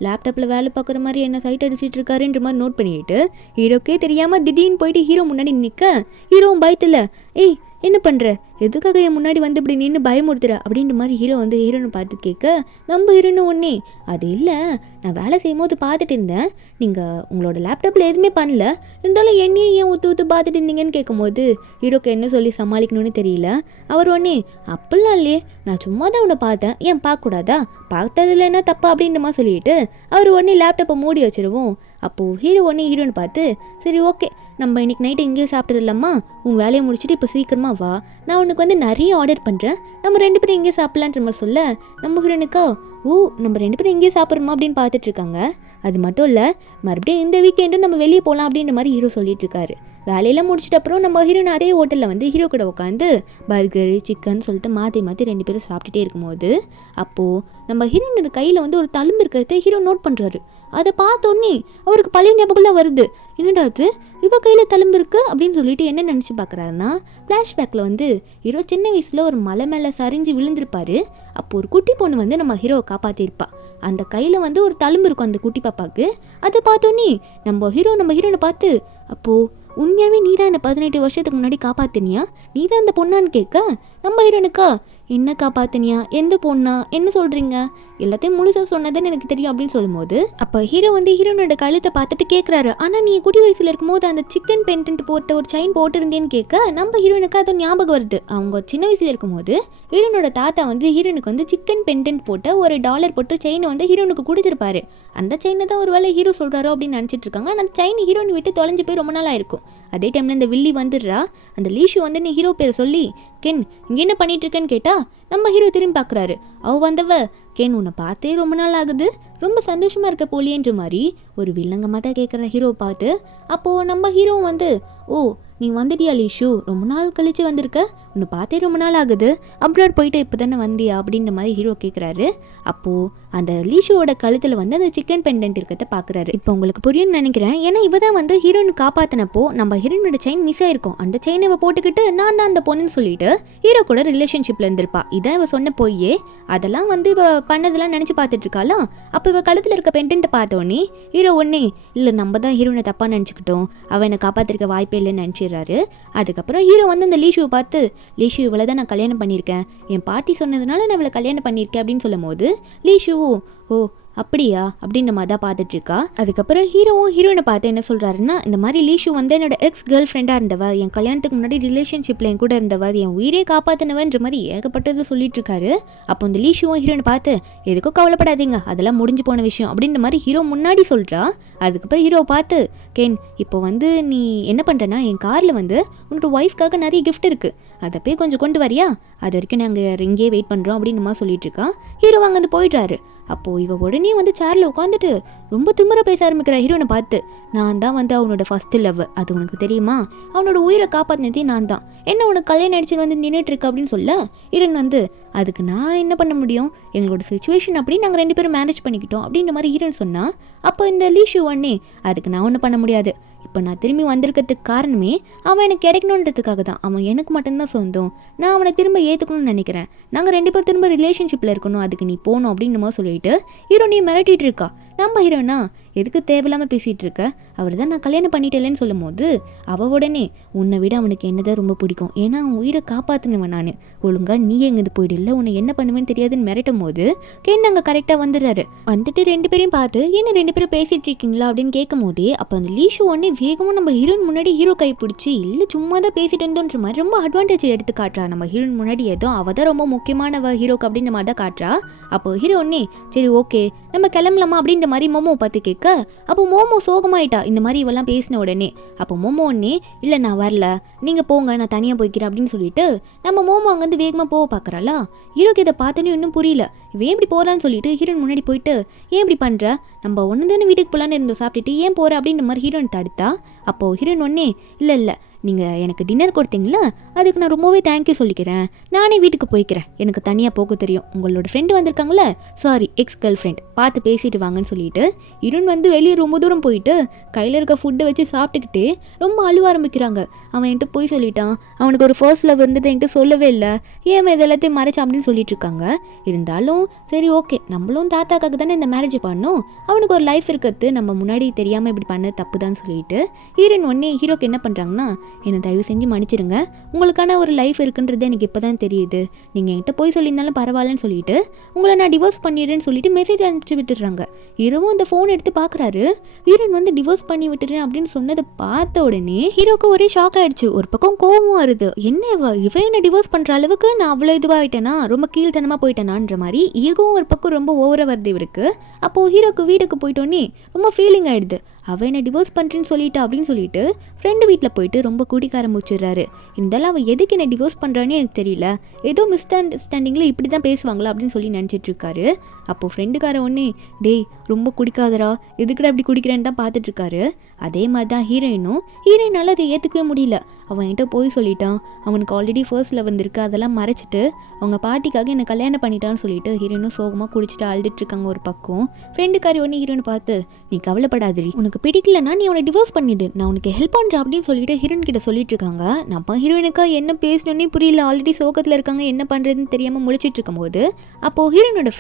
லேப்டாப்பில் வேலை பார்க்குற மாதிரி என்ன சைட் அடிச்சிட்டு இருக்காருன்ற மாதிரி நோட் பண்ணிட்டு ஹீரோக்கே தெரியாமல் திடீர்னு போயிட்டு ஹீரோ முன்னாடி நிற்க ஹீரோவும் பயத்தில் ஏய் என்ன பண்ணுற, எதுக்காக என் முன்னாடி வந்து இப்படி நின்று பயமுறுத்துற அப்படின்ற மாதிரி ஹீரோ வந்து ஹீரோனை பார்த்து கேட்க நம்ம ஹீரோனு ஒன்றே அது இல்லை, நான் வேலை செய்யும் போது பார்த்துட்டு இருந்தேன், நீங்கள் உங்களோட லேப்டாப்பில் எதுவுமே பண்ணல, இருந்தாலும் என்னையே ஏன் ஊற்று பார்த்துட்டு இருந்தீங்கன்னு கேட்கும்போது ஹீரோக்கு என்ன சொல்லி சமாளிக்கணும்னு தெரியல. அவர் ஒன்றே அப்படிலாம் இல்லையே, நான் சும்மா தான் உன்னை பார்த்தேன், ஏன் பார்க்கக்கூடாதா, பார்த்ததில் என்ன தப்பா அப்படின்ற மாதிரி சொல்லிட்டு அவர் உடனே லேப்டாப்பை மூடி வச்சிருவோம். அப்போது ஹீரோ ஒன்றே ஹீரோன்னு பார்த்து சரி ஓகே நம்ம இன்றைக்கி நைட்டு எங்கேயும் சாப்பிட்டுடலாமா, உன் வேலையை முடிச்சுட்டு இப்போ சீக்கிரமாக வா, நான் உனக்கு வந்து நிறைய ஆர்டர் பண்ணுறேன், நம்ம 2 பேரும் எங்கேயும் சாப்பிட்லான்ற மாதிரி சொல்ல நம்ம ஹீரோனுக்கா ஓ நம்ம 2 பேரும் எங்கேயும் சாப்பிட்றோமா அப்படின்னு பார்த்துட்ருக்காங்க. அது மட்டும் இல்லை மறுபடியும் இந்த வீக்கெண்டும் நம்ம வெளியே போகலாம் அப்படின்ற மாதிரி ஹீரோ சொல்லிட்டு இருக்காரு. வேலையெல்லாம் முடிச்சிட்ட அப்புறம் நம்ம ஹீரோன் அதே ஹோட்டலில் வந்து ஹீரோ கூட உட்காந்து பர்கரு சிக்கன் சொல்லிட்டு மாற்றி 2 பேரும் சாப்பிட்டுட்டே இருக்கும்போது அப்போது நம்ம ஹீரோனோட கையில் வந்து ஒரு தழும்பு இருக்கிறத ஹீரோ நோட் பண்ணுறாரு. அதை பார்த்தோன்னே அவருக்கு பழைய ஞாபகம்லாம் வருது. என்னடா அது இவ கையில் தழும்பு இருக்குது அப்படின்னு சொல்லிட்டு என்ன நினச்சி பார்க்குறாருன்னா ஃப்ளாஷ்பேக்கில் வந்து ஹீரோ சின்ன வயசில் ஒரு மலை மேலே சரிஞ்சு விழுந்திருப்பாரு. அப்போது ஒரு குட்டி பொண்ணு வந்து நம்ம ஹீரோவை காப்பாற்றிருப்பா. அந்த கையில் வந்து ஒரு தழும்பு இருக்கும் அந்த குட்டி பாப்பாவுக்கு. அதை பார்த்தோன்னே நம்ம ஹீரோனை பார்த்து அப்போது உண்மையாகவே நீ தான் என்னை 18 வருஷத்துக்கு முன்னாடி காப்பாற்றினியா, நீ தான் அந்த பொண்ணான்னு கேட்க நம்ம ஹீரோனுக்கா என்ன காப்பாற்றினியா, எந்த பொண்ணா, என்ன சொல்கிறீங்க, எல்லாத்தையும் முழுசாக சொன்னதுன்னு எனக்கு தெரியும் அப்படின்னு சொல்லும்போது அப்போ ஹீரோ வந்து ஹீரோனோட கழுத்தை பார்த்துட்டு கேட்குறாரு, ஆனால் நீ குடி வயசில் இருக்கும்போது அந்த சிக்கன் பென்டென்ட் போட்ட ஒரு செயின் போட்டிருந்தேன்னு கேட்க நம்ம ஹீரோனுக்கு அது ஞாபகம் வருது. அவங்க சின்ன வயசில் இருக்கும்போது ஹீரோனோட தாத்தா வந்து ஹீரோனுக்கு வந்து சிக்கன் பென்டென்ட் போட்ட ஒரு $1 போட்டு செயினை வந்து ஹீரோனுக்கு கொடுத்துருப்பாரு. அந்த செயினை தான் ஒரு வேளை ஹீரோ சொல்கிறாரோ அப்படின்னு நினச்சிட்டு இருக்காங்க. ஆனால் அந்த செயின் ஹீரோனை விட்டு தொலைஞ்சு போய் ரொம்ப நாளாக இருக்கும். அதே டைமில் இந்த வில்லி வந்துடுறா. அந்த லீஷு வந்து நீ ஹீரோ பேரை சொல்லி கென் இங்கே என்ன பண்ணிட்டு இருக்கேன்னு கேட்டா நம்ம ஹீரோ திரும்பி பார்க்குறாரு. அவள் வந்தவ கென் உன்னை பார்த்தே ரொம்ப நாள் ஆகுது, ரொம்ப சந்தோஷமாக இருக்க போலியன்ற மாதிரி ஒரு வில்லங்கமாக தான் கேட்குற ஹீரோவை பார்த்து அப்போது நம்ம ஹீரோ வந்து ஓ நீ வந்துட்டியா லீஷு, ரொம்ப நாள் கழிச்சு வந்திருக்க, உன்னை பார்த்தே ரொம்ப நாள் ஆகுது, அப்ராட் போயிட்டு இப்போ தானே வந்தியா அப்படின்ற மாதிரி ஹீரோ கேட்குறாரு. அப்போது அந்த லீஷுவோட கழுத்தில் வந்து அந்த சிக்கன் பெண்டன்ட் இருக்கிறத பார்க்குறாரு. இப்போ உங்களுக்கு புரியும்னு நினைக்கிறேன். ஏன்னா இவ தான் வந்து ஹீரோயின் காப்பாற்றினப்போ நம்ம ஹீரோனோட செயின் மிஸ் ஆயிருக்கும். அந்த செயினை இவ போட்டுக்கிட்டு நான் தான் அந்த பொண்ணுன்னு சொல்லிட்டு ஹீரோ கூட ரிலேஷன்ஷிப்பில் இருந்திருப்பா. இதான் இவ சொன்ன போயே அதெல்லாம் வந்து இவ பண்ணதெல்லாம் நினச்சி பார்த்துட்டு இருக்காளா. அப்போ இவ கழுத்தில் இருக்க பெண்டன்ட்டை பார்த்தோன்னே ஹீரோ ஒன்னே இல்லை நம்ம தான் ஹீரோனை தப்பாக நினச்சிக்கிட்டோம், அவன் என்னை காப்பாற்றிருக்க வாய்ப்பே இல்லைன்னு நினச்சிடுறாரு. அதுக்கப்புறம் ஹீரோ வந்து அந்த லீஷுவை பார்த்து லீஷு இவளை தான் நான் கல்யாணம் பண்ணியிருக்கேன், என் பாட்டி சொன்னதுனால நான் இவளை கல்யாணம் பண்ணியிருக்கேன் அப்படின்னு சொல்லும் போது லீஷுவோ ஓ அப்படியா அப்படின்ற மாதிரி தான் பார்த்துட்ருக்கா. அதுக்கப்புறம் ஹீரோவும் ஹீரோயினை பார்த்து என்ன சொல்கிறாருன்னா இந்த மாதிரி லீஷு வந்து என்னோட எக்ஸ் கேர்ள் ஃப்ரெண்டாக இருந்தவ, என் கல்யாணத்துக்கு முன்னாடி ரிலேஷன்ஷிப்பில் என் கூட இருந்தவ, என் உயிரே காப்பாற்றினவன்ற மாதிரி ஏகப்பட்டது சொல்லிட்டு இருக்காரு. அப்போ இந்த லீஷுவும் ஹீரோயினை பார்த்து எதுக்கும் கவலைப்படாதீங்க அதெல்லாம் முடிஞ்சு போன விஷயம் அப்படின்ற மாதிரி ஹீரோ முன்னாடி சொல்கிறா. அதுக்கப்புறம் ஹீரோவை பார்த்து கென் இப்போ வந்து நீ என்ன பண்ணுறேன்னா என் காரில் வந்து உன்னோட ஒய்ஃப்காக நிறைய கிஃப்ட் இருக்குது, அதை போய் கொஞ்சம் கொண்டு வரியா, அது வரைக்கும் நாங்கள் இங்கேயே வெயிட் பண்ணுறோம் அப்படின்னு மாதிரி சொல்லிட்டு இருக்கா. ஹீரோ அங்கேருந்து போயிடுறாரு. அப்போது இவ உடனே உடனே வந்து சேர்ல உட்காந்துட்டு ரொம்ப திமிர பேச ஆரம்பிக்கிற ஹீரோனை பார்த்து. நான் தான் வந்து அவனோட ஃபர்ஸ்ட் லவ், அது உனக்கு தெரியுமா? அவனோட உயிரை காப்பாத்தினதே நான் தான். என்ன உனக்கு கல்யாணம் அடிச்சுட்டு வந்து நின்றுட்டு இருக்கு அப்படின்னு சொல்ல ஹீரோன் வந்து, அதுக்கு நான் என்ன பண்ண முடியும், எங்களோட சுச்சுவேஷன் அப்படி நாங்கள் 2 பேரும் மேனேஜ் பண்ணிக்கிட்டோம் அப்படின்ற மாதிரி ஹீரோன் சொன்னா. அப்போ இந்த லீஷு உடனே, அதுக்கு நான் ஒன்றும் பண்ண முடியாது, இப்போ நான் திரும்பி வந்திருக்கிறதுக்கு காரணமே அவன் எனக்கு கிடைக்கணுன்றதுக்காக தான். அவன் எனக்கு மட்டும்தான் சொந்தம், நான் அவனை திரும்ப ஏற்றுக்கணும்னு நினைக்கிறேன், நாங்கள் 2 பேரும் திரும்ப ரிலேஷன்ஷிப்பில் இருக்கணும், அதுக்கு நீ போகணும் அப்படின்னு மாதிரி சொல்லிட்டு ஹீரோனையும் மிரட்டிட்டு இருக்கா. நம்ம ஹீரோனா, எதுக்கு தேவையில்லாமல் பேசிகிட்டு இருக்க, அவர் தான் நான் கல்யாணம் பண்ணிட்டேன்னு சொல்லும் போது அவள் உடனே, உன்னை விட அவனுக்கு என்னதான் ரொம்ப பிடிக்கும், ஏன்னா அவன் உயிரை காப்பாற்றினவன் நான், ஒழுங்காக நீ எங்கேருந்து போயிடல, உன்னை என்ன பண்ணுவேன்னு தெரியாதுன்னு மிரட்டும் போது கென் அங்கே கரெக்டாக வந்துடுறாரு. வந்துட்டு 2 பேரையும் பார்த்து, என்ன 2 பேரும் பேசிகிட்டு இருக்கீங்களா அப்படின்னு கேட்கும் போதே அப்போ அந்த லீஷு உடனே வேகமாக நம்ம ஹீரோயின் முன்னாடி ஹீரோ கை பிடிச்சி, இல்லை சும்மா தான் பேசிட்டு இருந்தோன்ற மாதிரி ரொம்ப அட்வான்டேஜ் எடுத்து காட்டுறா. நம்ம ஹீரோயின் முன்னாடி ஏதோ அவள் தான் ரொம்ப முக்கியமானவ ஹீரோக்கு அப்படின்ற மாதிரி தான் காட்டுறா. அப்போ ஹீரோ உடனே, சரி ஓகே நம்ம கிளம்பலாமா அப்படின்ற மாதிரி மோமோ பார்த்து கேட்க, அப்போ மோமோ சோகமாயிட்டா இந்த மாதிரி இவெல்லாம் பேசின உடனே. அப்போ மோமோ உடனே, இல்லை நான் வரல, நீங்கள் போங்க நான் தனியாக போய்க்கிறேன் அப்படின்னு சொல்லிட்டு நம்ம மோமோ அங்கேருந்து வேகமாக போக பார்க்குறாளா. ஹீரோக்கு இதை பார்த்தோன்னே இன்னும் புரியல, இவன் எப்படி போகலான்னு சொல்லிட்டு ஹீரோயின் முன்னாடி போயிட்டு, ஏன் இப்படி பண்ணுற, நம்ம ஒன்று தானே வீட்டுக்கு போகலான்னு இருந்தோம் சாப்பிட்டுட்டு, ஏன் போகிற அப்படின்ற மாதிரி ஹீரோயின் தடுத்தா. அப்போது ஹீரோயின் ஒன்னே, இல்லை நீங்கள் எனக்கு டின்னர் கொடுத்தீங்களா, அதுக்கு நான் ரொம்பவே தேங்க்யூ சொல்லிக்கிறேன், நானே வீட்டுக்கு போய்க்கிறேன், எனக்கு தனியாக போக தெரியும், உங்களோட ஃப்ரெண்டு வந்திருக்காங்களே, சாரி எக்ஸ் கேர்ள் ஃப்ரெண்ட், பார்த்து பேசிட்டு வாங்கன்னு சொல்லிட்டு ஹீரோயின் வந்து வெளியே ரொம்ப தூரம் போயிட்டு கையில் இருக்க ஃபுட்டை வச்சு சாப்பிட்டுக்கிட்டே ரொம்ப அழுவ ஆரம்பிக்கிறாங்க. அவன் என்கிட்ட போய் சொல்லிட்டான், அவனுக்கு ஒரு ஃபர்ஸ்ட் லவ் இருந்தது என்கிட்ட சொல்லவே இல்லை, ஏன் இதெல்லாத்தையும் மறைச்சா அப்படின்னு சொல்லிட்டு இருக்காங்க. இருந்தாலும் சரி ஓகே, நம்மளும் தாத்தாக்காக தானே இந்த மேரேஜ் பண்ணோம், அவனுக்கு ஒரு லைஃப் இருக்கிறது, நம்ம முன்னாடி தெரியாமல் இப்படி பண்ண தப்பு தான் சொல்லிட்டு ஹீரோயின் ஒன்னே ஹீரோக்கு என்ன பண்ணுறாங்கன்னா, என்னை தயவு செஞ்சு மன்னிச்சிடுங்க, உங்களுக்கான ஒரு லைஃப் இருக்குன்றது எனக்கு இப்போ தான் தெரியுது, நீங்கள் என்கிட்ட போய் சொல்லியிருந்தாலும் பரவாயில்லன்னு சொல்லிட்டு உங்களை நான் டிவோர்ஸ் பண்ணிடுறேன்னு சொல்லிட்டு மெசேஜ் அனுப்பிச்சு விட்டுடுறாங்க. ஹீரோவும் அந்த ஃபோன் எடுத்து பார்க்குறாரு. ஹீரோயின் வந்து டிவோர்ஸ் பண்ணி விட்டுறேன் அப்படின்னு சொன்னதை பார்த்த உடனே ஹீரோக்கு ஒரே ஷாக் ஆகிடுச்சு. ஒரு பக்கம் கோவம் வருது, என்ன இவன் என்ன டிவோர்ஸ் பண்ணுற அளவுக்கு நான் அவ்வளோ இதுவாகிட்டேனா, ரொம்ப கீழ்த்தனமாக போயிட்டேனான்ற மாதிரி ஈகவும் ஒரு பக்கம் ரொம்ப ஓவராக வருது இவருக்கு. அப்போது ஹீரோக்கு வீட்டுக்கு போயிட்டோன்னே ரொம்ப ஃபீலிங் ஆகிடுது, அவன் என்ன டிவோர்ஸ் பண்ணுறேன்னு சொல்லிட்டா அப்படின்னு சொல்லிட்டு ஃப்ரெண்டு வீட்டில் போயிட்டு ரொம்ப குடிக்க ஆரம்பிச்சிடுறாரு. இருந்தாலும் அவன் எதுக்கு என்ன டிவோர்ஸ் பண்ணுறான்னு எனக்கு தெரியல, ஏதோ மிஸ் அண்டர்ஸ்டாண்டிங்கில் இப்படி தான் பேசுவாங்களா அப்படின்னு சொல்லி நினச்சிட்டு இருக்காரு. அப்போது ஃப்ரெண்டுக்கார ஒன்னே, டேய் ரொம்ப குடிக்காதரா, எதுக்குடா அப்படி குடிக்கிறேன்னு தான் பார்த்துட்டு இருக்காரு. அதே மாதிரி தான் ஹீரோயினால் அதை ஏற்றுக்கவே முடியல. அவன் என்கிட்ட போய் சொல்லிட்டான், அவனுக்கு ஆல்ரெடி ஃபர்ஸ்ட் லவ் வந்திருக்கு, அதெல்லாம் மறைச்சிட்டு அவங்க பாட்டிக்காக என்னை கல்யாணம் பண்ணிட்டான்னு சொல்லிட்டு ஹீரோயினும் சோகமாக குடிச்சிட்டு அழுதுட்டு இருக்காங்க ஒரு பக்கம். ஃப்ரெண்டுக்காரி ஒன்று ஹீரோயின் பார்த்து, நீ கவலைப்படாதீ, உனக்கு பிடிக்கலன்னா நீ அவனை டிவோர்ஸ் பண்ணிடு, நான் உனக்கு ஹெல்ப் பண்ணுறேன் அப்படின்னு சொல்லிட்டு ஹீரோயின் கிட்ட சொல்லிட்டு இருக்காங்க. நம்ம ஹீரோயினுக்கு என்ன பேசணுன்னே புரியல, ஆல்ரெடி சோகத்தில் இருக்காங்க, என்ன பண்ணுறதுன்னு தெரியாமல் முழிச்சிட்டு இருக்கும்போது அப்போது ஹீரோனோட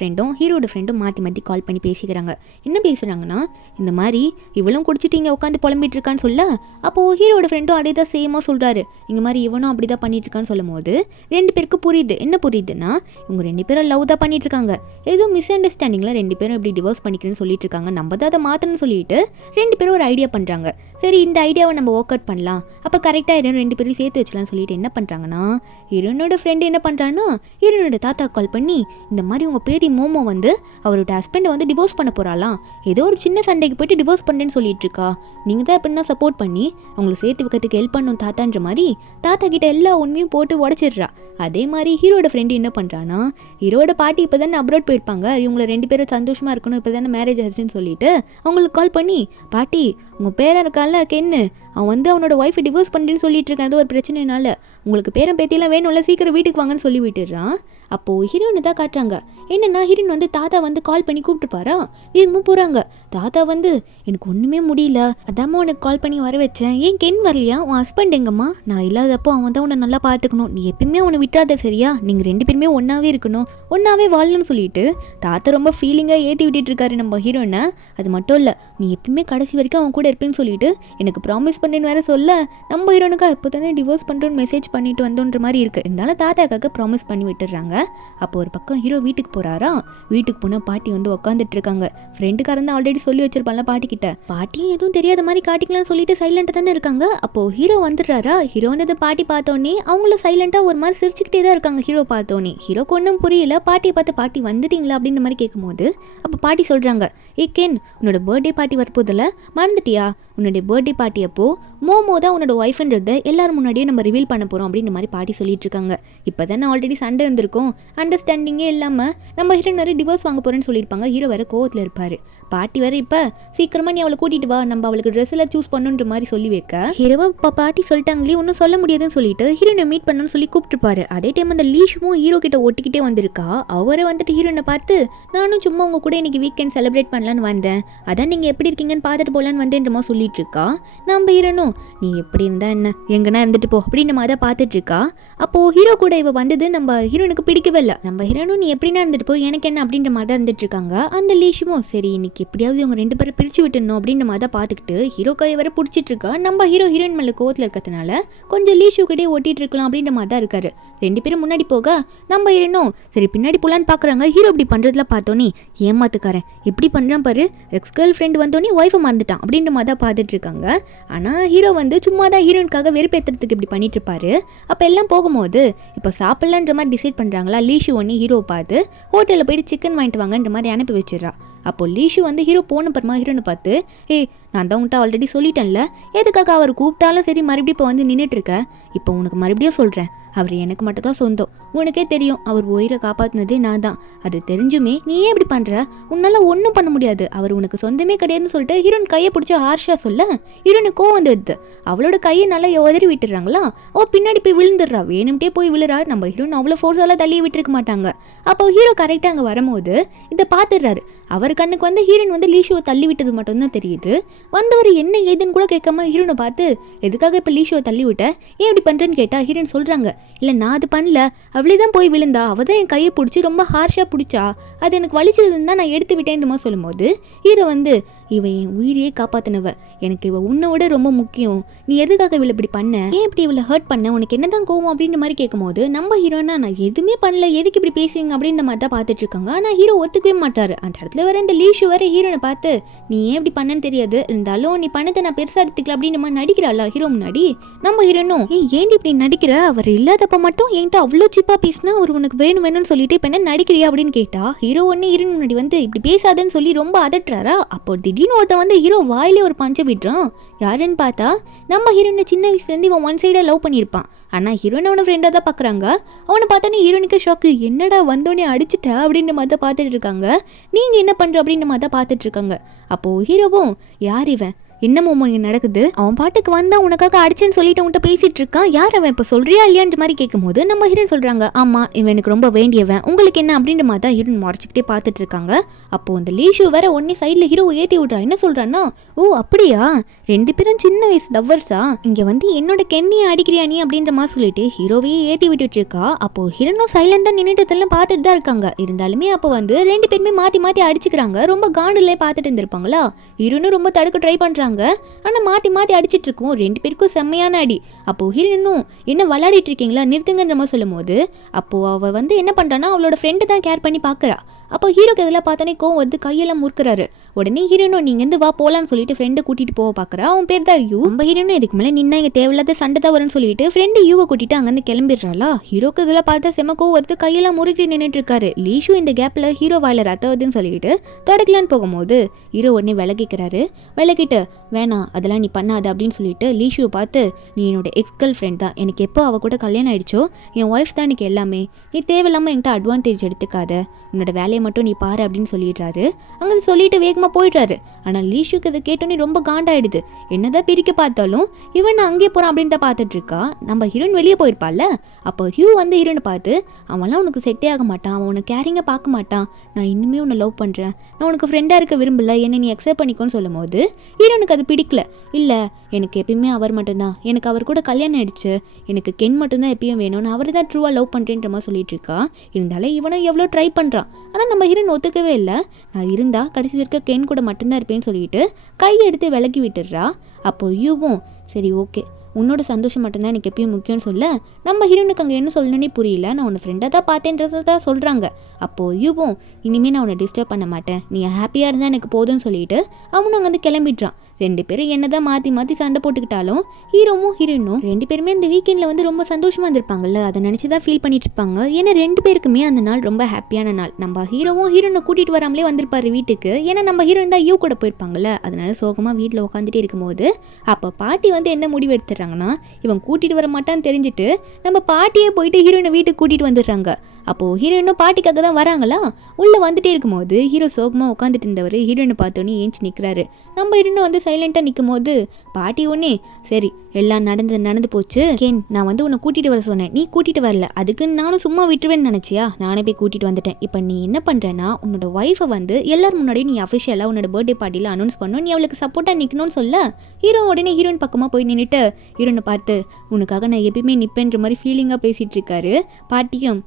ஃப்ரெண்டும் மாற்றி கால் பண்ணி பேசிக்கிறாங்க. என்ன பேசுகிறாங்கன்னா, இந்த மாதிரி இவளும் குடிச்சிட்டு இங்கே உட்காந்து புலம்பிட்டு இருக்கான்னு சொல்ல, அப்போது ஹீரோட ஃப்ரெண்டும் அதே தான் சேமாக சொல்கிறாரு, இங்கே மாதிரி இவனும் அப்படி தான் பண்ணிட்டு இருக்கான்னு சொல்லும் போது 2 பேருக்கு புரியுது. என்ன புரியுதுன்னா, இவங்க 2 பேரும் லவ் தான் பண்ணிட்டு இருக்காங்க, ஏதோ மிஸ் அண்டர்ஸ்டாண்டிங்கில் 2 பேரும் இப்படி டிவோர்ஸ் பண்ணிக்கிறேன்னு சொல்லிட்டு இருக்காங்க, நம்ம தான் அதை மாற்றணும்னு சொல்லிட்டு 2 பேரும் ஒரு ஐடியா பண்ணுறாங்க. சரி இந்த ஐடியாவை நம்ம ஒர்க் அவுட் பண்ணலாம், அப்போ கரெக்டாக 2 பேரும் சேர்த்து வச்சலாம்னு சொல்லிட்டு என்ன பண்ணுறாங்கன்னா, ஹீரோனோட ஃப்ரெண்டு என்ன பண்ணுறான்னா ஹீரோனோட தாத்தா கால் பண்ணி, இந்த மாதிரி உங்கள் பேத்தி மோமோ வந்து அவரோட ஹஸ்பண்டை வந்து டிவோர்ஸ் பண்ண போகிறாலாம், ஏதோ ஒரு சின்ன சண்டைக்கு போயிட்டு டிவோர்ஸ் பண்ணுறேன்னு சொல்லிட்டு இருக்கா, நீங்கள் தான் எப்படின்னா சப்போர்ட் பண்ணி அவங்களை சேர்த்து வைக்கிறதுக்கு ஹெல்ப் பண்ணணும் தாத்தான்ற மாதிரி தாத்தா கிட்ட எல்லா உண்மையும் போட்டு உடச்சிடுறா. அதே மாதிரி ஹீரோட ஃப்ரெண்டு என்ன பண்ணுறான்னா, ஹீரோட பாட்டி இப்போ தானே அப்ரோட் போயிருப்பாங்க, இவங்களை 2 பேரும் சந்தோஷமாக இருக்கணும், இப்போ தானே மேரேஜ் ஆச்சுன்னு சொல்லிட்டு அவங்களுக்கு கால் பண்ணி, பாட்டி உங்கள் பேரன் இருக்கான்ல கென்னு, அவன் வந்து அவனோட ஒய்ஃபை டிவோர்ஸ் பண்ணுறேன்னு சொல்லிட்டு இருக்கான், ஏதோ ஒரு பிரச்சனைனால உங்களுக்கு பேரன் பேத்தியெல்லாம் வேணும்ல, சீக்கிரம் வீட்டுக்கு வாங்கன்னு சொல்லி விட்டுடுறான். அப்போது ஹீரோயினை தான் காட்டுறாங்க. என்னென்னா ஹீரோயின் வந்து தாத்தா வந்து கால் பண்ணி கூப்பிட்டுப்பாரா, வேகமாக போகிறாங்க. தாத்தா வந்து, எனக்கு ஒன்றுமே முடியல, அதாம்மா உனக்கு கால் பண்ணி வர வச்சேன், ஏன் கென் வரலையா, உன் ஹஸ்பண்ட் எங்கம்மா, நான் இல்லாதப்போ அவன் தான் உன்னை நல்லா பார்த்துக்கணும், நீ எப்பயுமே அவனை விட்டாத சரியா, நீங்கள் 2 பேருமே ஒன்றாவே இருக்கணும், ஒன்றாவே வாழணும்னு சொல்லிட்டு தாத்தா ரொம்ப ஃபீலிங்காக ஏற்றி விட்டுட்டு இருக்காரு நம்ம ஹீரோயினை. அது மட்டும் இல்லை, நீ எப்பயுமே கடைசி வரைக்கும் அவன் கூட இருப்பேன்னு சொல்லிட்டு எனக்கு ப்ராமிஸ் பண்ணேன்னு வேற சொல்ல, நம்ம ஹீரோனுக்கா இப்போ தானே டிவோர்ஸ் பண்ணுறோன்னு மெசேஜ் பண்ணிட்டு வந்தோன்ற மாதிரி இருக்குது. இருந்தாலும் தாத்தாக்காக ப்ராமிஸ் பண்ணி விட்டுடுறாங்க. அப்போ ஒரு பக்கம் ஹீரோ வீட்டுக்கு போகிறாரா, வீட்டுக்கு போனால் பாட்டி வந்து உட்காந்துட்டு இருக்காங்க. ஃப்ரெண்டுக்காரன் தான் ஆல்ரெடி சொல்லி வச்சிருப்பான்ல பாட்டி கிட்ட, பாட்டியும் எதுவும் தெரியாத மாதிரி காட்டிக்கலாம்னு சொல்லிட்டு சைலண்டாக தானே இருக்காங்க. அப்போது ஹீரோ வந்துடுறாரா, ஹீரோ வந்து பாட்டி பார்த்தோன்னே அவங்களும் சைலண்டாக ஒரு மாதிரி சிரிச்சுக்கிட்டே தான் இருக்காங்க. ஹீரோ பார்த்தோன்னே ஹீரோக்கு ஒன்றும் புரியல, பாட்டியை பார்த்து பாட்டி வந்துட்டீங்களா அப்படின்ற மாதிரி கேட்கும்போது அப்போ பாட்டி சொல்கிறாங்க, ஏ கென் உன்னோட பர்த்டே பார்ட்டி வரப்போதில்ல, மறந்துட்டியா, உன்னுடைய பர்த்டே பார்ட்டி அப்போ மோமோ தான் உன்னோட ஒய்ஃப்ன்றதை எல்லாரும் முன்னாடியே நம்ம ரிவீல் பண்ண போகிறோம் அப்படின்ற மாதிரி பாட்டி சொல்லிட்டு இருக்காங்க. இப்போ தானே ஆல்ரெடி சண்டை இருந்திருக்கும், அப்புறம் அண்டர்ஸ்டாண்டிங்கே இல்லாமல் நம்ம ஹீரோயின் வேறு டிவோர்ஸ் வாங்க போகிறேன்னு சொல்லியிருப்பாங்க. ஹீரோ வேறு கோவத்தில் இருப்பார். பாட்டி வேறு இப்போ சீக்கிரமாக நீ அவளை கூட்டிகிட்டு வா, நம்ம அவளுக்கு ட்ரெஸ் எல்லாம் சூஸ் பண்ணுன்ற மாதிரி சொல்லி வைக்க ஹீரோவை இப்போ பாட்டி சொல்லிட்டாங்களே ஒன்றும் சொல்ல முடியாதுன்னு சொல்லிட்டு ஹீரோனை மீட் பண்ணணும்னு சொல்லி கூப்பிட்டுருப்பாரு. அதே டைம் அந்த லீஷுவும் ஹீரோ கிட்ட ஒட்டிக்கிட்டே வந்திருக்கா. அவரை வந்துட்டு ஹீரோனை பார்த்து நானும் சும்மா உங்க கூட இன்னைக்கு வீக்கெண்ட் செலிப்ரேட் பண்ணலான்னு வந்தேன், அதான் நீங்கள் எப்படி இருக்கீங்கன்னு பார்த்துட்டு போகலான்னு வந்தேன்றமா சொல்லிட்டு இருக்கா. நம்ம ஹீரோனும் நீ எப்படி இருந்தா என்ன, எங்கன்னா இருந்துட்டு போ அப்படின்ற மாதிரி தான் பார்த்துட்டு இருக்கா. அப்போ ஹீரோ கூட இவ வந்தது நம்ம ஹீரோனுக்கு பிடிக்கவே இல்லை. நம்ம ஹீரோனும் நீ எப்படின்னா இருந்துட்டு போ, எனக்கு என்ன அப்படின்ற மாதிரி தான் இருந்துட்டு இருக்காங்க. அந்த லீஷுவும் சரி இன்னைக்கு எப்படியாவது இவங்க 2 பேரும் பிரிச்சு விட்டுணும் அப்படின்ற மாதிரி தான் பார்த்துக்கிட்டு ஹீரோ கையை வர பிடிச்சிட்டு இருக்கா. நம்ம ஹீரோயின் மேலே கோவத்தில் இருக்கிறதுனால கொஞ்சம் லீஷு கிட்டே ஒட்டிட்டு இருக்கலாம் அப்படின்ற மாதிரி தான் இருக்காரு. 2 பேரும் முன்னாடி போக நம்ம ஹீரோனும் சரி பின்னாடி போலான்னு பார்க்குறாங்க. ஹீரோ இப்படி பண்ணுறதுல பார்த்தோன்னே ஏமாத்துக்காரன் எப்படி பண்ணுறான் பாரு, எக்ஸ் கேர்ள் ஃப்ரெண்ட் வந்தோடனே ஒய்ஃபை மறந்துட்டான் அப்படின்ற மாதிரி தான் பார்த்துட்டு இருக்காங்க. ஆனால் ஹீரோ வந்து சும்மா தான் ஹீரோயினுக்காக வெறுப்பேற்றுறதுக்கு இப்படி பண்ணிட்டு இருப்பாரு. அப்போ எல்லாம் போகும்போது இப்போ சாப்பிட்லான்ற மாதிரி டிசைட் பண்ணுறாங்களா. லீஷு ஒன்று ஹீரோ பார்த்து ஹோட்டலில் போயிட்டு சிக்கன் வாங்கிட்டு வாங்கன்ற மாதிரி அனுப்பி வச்சிடறா. அப்போ லீஷு வந்து ஹீரோ போன பரமா ஹீரோனை பார்த்து நான் தான் உன்ட்ட ஆல்ரெடி சொல்லிட்டேன்ல, எதுக்காக அவர் கூப்பிட்டாலும் சரி மறுபடியும் இப்போ வந்து நின்றுட்டு இருக்க, இப்போ உனக்கு மறுபடியும் சொல்கிறேன், அவர் எனக்கு மட்டும் தான் சொந்தம், உனக்கே தெரியும் அவர் உயிரை காப்பாற்றினதே நான் தான், அது தெரிஞ்சுமே நீ ஏன் இப்படி பண்ணுற, உன்னால ஒன்றும் பண்ண முடியாது, அவர் உனக்கு சொந்தமே கிடையாதுன்னு சொல்லிட்டு ஹீரோயின் கையை பிடிச்சி ஹார்ஷாக சொல்ல ஹீரோனுக்கு கோவம் வந்துடுது. அவளோட கையை நல்லா உதறி விட்டுறாங்களா, அவள் பின்னாடி போய் விழுந்துடுறா, வேணும்ட்டே போய் விழுறா. நம்ம ஹீரோயின் அவ்வளோ ஃபோர்ஸால தள்ளி விட்டுருக்க மாட்டாங்க. அப்போ ஹீரோ கரெக்டாக அங்கே வரும்போது இதை பார்த்துடுறாரு. அவர் கண்ணுக்கு வந்து ஹீரோயின் வந்து லீஷுவை தள்ளி விட்டது மட்டும்தான் தெரியுது. வந்தவர் என்ன ஏதுன்னு கூட கேட்காம ஹீரோனை பார்த்து எதுக்காக இப்போ லீஷுவை தள்ளி விட்ட, ஏன் இப்படி பண்ணுறேன்னு கேட்டால் ஹீரோயின் சொல்கிறாங்க, இல்லை நான் அது பண்ணல, அவளே தான் போய் விழுந்தா, அவள் தான் என் கையை பிடிச்சி ரொம்ப ஹார்ஷாக பிடிச்சா, அது எனக்கு வலிச்சதுன்னு தான் நான் எடுத்து விட்டேன்றமா சொல்லும்போது ஹீரோ வந்து இவன் என் உயிரையே காப்பாற்றினவ, எனக்கு இவ உன்னை விட ரொம்ப முக்கியம், நீ எதுக்காக இவளை இப்படி பண்ண, ஏன் இப்படி இவளை ஹர்ட் பண்ண, உனக்கு என்ன தான் கோவம் அப்படின்ற மாதிரி கேட்கும்போது நம்ம ஹீரோனா நான் எதுவுமே பண்ணல, எதுக்கு இப்படி பேசுவீங்க அப்படின்ற மாதிரி தான் பார்த்துட்டு இருக்காங்க. ஆனால் ஹீரோ ஒத்துக்கவே மாட்டார். அந்த இடத்துல வர இந்த லீஷு வர ஹீரோனை பார்த்து நீ ஏன் இப்படி பண்ணன்னு தெரியாது, இருந்தாலும் நீ பண்ணதை நான் பெருசாக எடுத்துக்கல அப்படின்ற மாதிரி நடிக்கிறாளா ஹீரோ முன்னாடி. நம்ம ஹீரோனும் ஏன் இப்படி நடிக்கிற, அவர் இல்லாதப்ப மட்டும் என்கிட்ட அவ்வளோ சீப்பாக பேசினா அவர் உனக்கு வேணும்னு சொல்லிட்டு இப்போ என்ன நடிக்கிறியா அப்படின்னு கேட்டா ஹீரோ ஒன்று ஹீரோயின் முன்னாடி வந்து இப்படி பேசாதன்னு சொல்லி ரொம்ப அதட்டுறாரா. அப்போ திடீர்னு ஒருத்த வந்து ஹீரோ வாயிலே ஒரு பஞ்ச விடுறான். யாருன்னு பார்த்தா நம்ம ஹீரோயினை சின்ன வயசுலேருந்து இவன் ஒன் சைடாக லவ் பண்ணியிருப்பான். ஆனால் ஹீரோயின் அவனை ஃப்ரெண்டாக தான் பார்க்குறாங்க. அவனை பார்த்தோன்னே ஹீரோனுக்கு ஷாக்கு, என்னடா வந்தோடனே அடிச்சுட்டா அப்படின்ற மாதிரி தான் பார்த்துட்டு இருக்காங்க. நீங்கள் என்ன பண்ணுற அப்படின்ற மாதிரி தான் பார்த்துட்டு இருக்காங்க. அப்போது ஹீரோவும் யார் இவன், என்னமோ இங்கே நடக்குது, அவன் பாட்டுக்கு வந்தா உனக்காக அடிச்சேன்னு சொல்லிட்டு உன்ட்ட பேசிட்டு இருக்கான், யார் அவன் இப்போ சொல்றியா இல்லையான்ற மாதிரி கேட்கும்போது நம்ம ஹீரோயின் சொல்றாங்க, ஆமா இவன் எனக்கு ரொம்ப வேண்டியவன், உங்களுக்கு என்ன அப்படின்ற மாதிரி தான் ஹீரோயின் முறைச்சிக்கிட்டே பார்த்துட்டு இருக்காங்க. அப்போ அந்த லீஷு வேற உடனே சைடில் ஹீரோ ஏற்றி விட்றா. என்ன சொல்றான்னா, ஓ அப்படியா 2 பேரும் சின்ன வயசு லவ்வர்ஸா, இங்க வந்து என்னோட கெண்ணியை அடிக்கிறியா நீ அப்படின்ற மாதிரி சொல்லிட்டு ஹீரோவையே ஏற்றி விட்டுட்டு இருக்கா. அப்போ ஹீரோனும் சைலண்டா நின்றுட்டதெல்லாம் பார்த்துட்டு தான் இருக்காங்க. இருந்தாலுமே அப்போ வந்து 2 பேருமே மாற்றி மாற்றி அடிச்சுக்கிறாங்க. ரொம்ப காண்டுலே பார்த்துட்டு இருந்திருப்பாங்களா. ஹீரோனும் ரொம்ப தடுக்க ட்ரை பண்றாங்க. ஆனா மாத்தி மாத்தி அடிச்சிட்டு இருக்கோம். 2 பேருக்கும் செம்மையான அடி. அப்போ ஹீரோனும் என்ன விளையாடிட்டு இருக்கீங்களா நிறுத்துங்கன்ற மாதிரி சொல்லும் போது அப்போ அவ வந்து என்ன பண்றான்னா அவளோட ஃப்ரெண்டு தான் கேர் பண்ணி பாக்குறா. அப்போ ஹீரோக்கு இதெல்லாம் பார்த்தோன்னே கோவம் வந்து கையெல்லாம் முறுக்குறாரு. உடனே ஹீரோனும் நீங்க இருந்து வா போலான்னு சொல்லிட்டு ஃப்ரெண்டை கூட்டிட்டு போக பாக்குறா. அவன் பேர் தான் யூ. நம்ம ஹீரோனும் இதுக்கு மேலே நின்னா இங்க தேவையில்லாத சண்டை தான் வரும்னு சொல்லிட்டு ஃப்ரெண்டு யூவை கூட்டிட்டு அங்கிருந்து கிளம்பிடுறாளா. ஹீரோக்கு இதெல்லாம் பார்த்தா செம கோவம் வருது, கையெல்லாம் முறுக்கி நின்றுட்டு இருக்காரு. லீஷு இந்த கேப்ல ஹீரோ வாயில ரத்த வருதுன்னு சொல்லிட்டு தொடக்கலான்னு போகும்போது ஹீரோ உடனே விலகிக்கிறாரு. விலகிட்டு வேணாம் அதெல்லாம் நீ பண்ணாத அப்படின்னு சொல்லிட்டு லீஷுவை பார்த்து நீ என்னோட எக்ஸ் கேர்ள் ஃப்ரெண்ட் தான், எனக்கு எப்போ அவள் கூட கல்யாணம் ஆயிடுச்சோ என் ஒய்ஃப் தான் எனக்கு எல்லாமே, நீ தேவையில்லாமல் என்கிட்ட அட்வான்டேஜ் எடுத்துக்காத, உன்னோட வேலையை மட்டும் நீ பாரு அப்படின்னு சொல்லிடுறாரு. அங்கே சொல்லிட்டு வேகமாக போயிடுறாரு. ஆனால் லீஷுக்கு அதை கேட்டோன்னே ரொம்ப காண்டாயிடுது. என்னதான் பிரிக்க பார்த்தாலும் இவன் அங்கே போகிறான் அப்படின்னு தான் பார்த்துட்டு இருக்கா. நம்ம ஹீரோயின் வெளியே போயிருப்பாள்ல. அப்போ ஹியூ வந்து ஹீரோனை பார்த்து அவன்லாம் உனக்கு செட்டே ஆக மாட்டான், அவன் உனக்கு கேரிங்காக பார்க்க மாட்டான், நான் இன்னுமே உன்னை லவ் பண்ணுறேன், நான் உனக்கு ஃப்ரெண்டாக இருக்க விரும்பல, என்னை நீ அக்செப்ட் பண்ணிக்கோன்னு சொல்லும் போது ஹீரோனுக்கு அது பிடிக்கல. இல்லை எனக்கு எப்பயுமே அவர் மட்டும்தான், எனக்கு அவர் கூட கல்யாணம் ஆயிடுச்சு, எனக்கு கென் மட்டும்தான் எப்பயும் வேணும்னு அவர் தான் ட்ரூவாக லவ் பண்ணுறேன்ற மாதிரி சொல்லிட்டு இருக்கா. இருந்தாலும் இவனும் எவ்வளோ ட்ரை பண்ணுறான். ஆனால் நம்ம ஹீரோன் ஒத்துக்கவே இல்லை. நான் இருந்தா கடைசி வரைக்கும் கென் கூட மட்டும்தான் இருப்பேன்னு சொல்லிட்டு கையெடுத்து விலக்கி விட்டுடுறா. அப்போ யூவும் சரி ஓகே உன்னோட சந்தோஷம் மட்டும்தான் எனக்கு எப்பயும் முக்கியம்னு சொல்ல நம்ம ஹீரோனுக்கு அங்கே என்ன சொல்லணுன்னே புரியல. நான் உன்னை ஃப்ரெண்டாக தான் பார்த்தேன்றதை தான் சொல்கிறாங்க. அப்போது யூவும் இனிமேல் நான் உன்னை டிஸ்டர்ப் பண்ண மாட்டேன், நீ ஹாப்பியாக இருந்தால் எனக்கு போதும்னு சொல்லிட்டு அவனும் அங்கே வந்து கிளம்பிடுறான். 2 பேரும் என்ன தான் மாற்றி மாற்றி சண்டை போட்டுக்கிட்டாலும் ஹீரோவும் ஹீரோயினும் 2 பேருமே இந்த வீக்கெண்டில் வந்து ரொம்ப சந்தோஷமாக இருந்திருப்பாங்கல்ல, அதை நினச்சி தான் ஃபீல் பண்ணிட்டு இருப்பாங்க. ஏன்னா 2 பேருக்குமே அந்த நாள் ரொம்ப ஹாப்பியான நாள். நம்ம ஹீரோவும் ஹீரோனை கூட்டிகிட்டு வராமலே வந்திருப்பாரு வீட்டுக்கு. ஏன்னா நம்ம ஹீரோயின் தான் யூ கூட போயிருப்பாங்கல்ல, அதனால சோகமாக வீட்டில் உட்காந்துட்டே இருக்கும்போது அப்போ பாட்டி வந்து என்ன முடிவு எடுத்துடுறாங்கன்னா இவன் கூட்டிகிட்டு வர மாட்டான்னு தெரிஞ்சுட்டு நம்ம பாட்டியே போயிட்டு ஹீரோயினை வீட்டுக்கு கூட்டிகிட்டு வந்துடுறாங்க. அப்போது ஹீரோயினும் பார்ட்டிக்காக தான் வராங்களா. உள்ளே வந்துட்டே இருக்கும்போது ஹீரோ சோகமாக உட்காந்துட்டு இருந்தவர் ஹீரோயினை பார்த்தோன்னே ஏஞ்சி நிற்கிறாரு. நம்ம ஹீரோயினும் வந்து சைலண்ட்டாக நிற்கும் போது பாட்டி ஒன்னே சரி எல்லாம் நடந்து போச்சு கேன், நான் வந்து உன்னை கூட்டிகிட்டு வர சொன்னேன், நீ கூட்டிகிட்டு வரல, அதுக்கு நானும் சும்மா விட்டுருவேன்னு நினச்சியா, நானே போய் கூட்டிகிட்டு வந்துட்டேன். இப்போ நீ என்ன பண்ணுறேன்னா உன்னோட ஒய்ஃபை வந்து எல்லாரும் முன்னாடி நீ அஃபிஷியலாக உன்னோட பர்த்டே பார்ட்டியில் அனௌன்ஸ் பண்ணணும், நீ அவளுக்கு சப்போர்ட்டாக நிற்கணும்னு சொல்ல ஹீரோ உடனே ஹீரோயின் பக்கமாக போய் நின்றுட்டு ஹீரோனை பார்த்து உனக்காக நான் எப்பயுமே நிற்பேன்ற மாதிரி ஃபீலிங்காக பேசிகிட்டு இருக்காரு. பாட்டியும்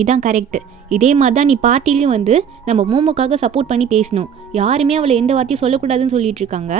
இதான் கரெக்டு, இதே மாதிரி தான் நீ பார்ட்டிலையும் வந்து நம்ம மோமோக்காக சப்போர்ட் பண்ணி பேசணும், யாருமே அவளை எந்த வார்த்தையும் சொல்லக்கூடாதுன்னு சொல்லிட்டு இருக்காங்க.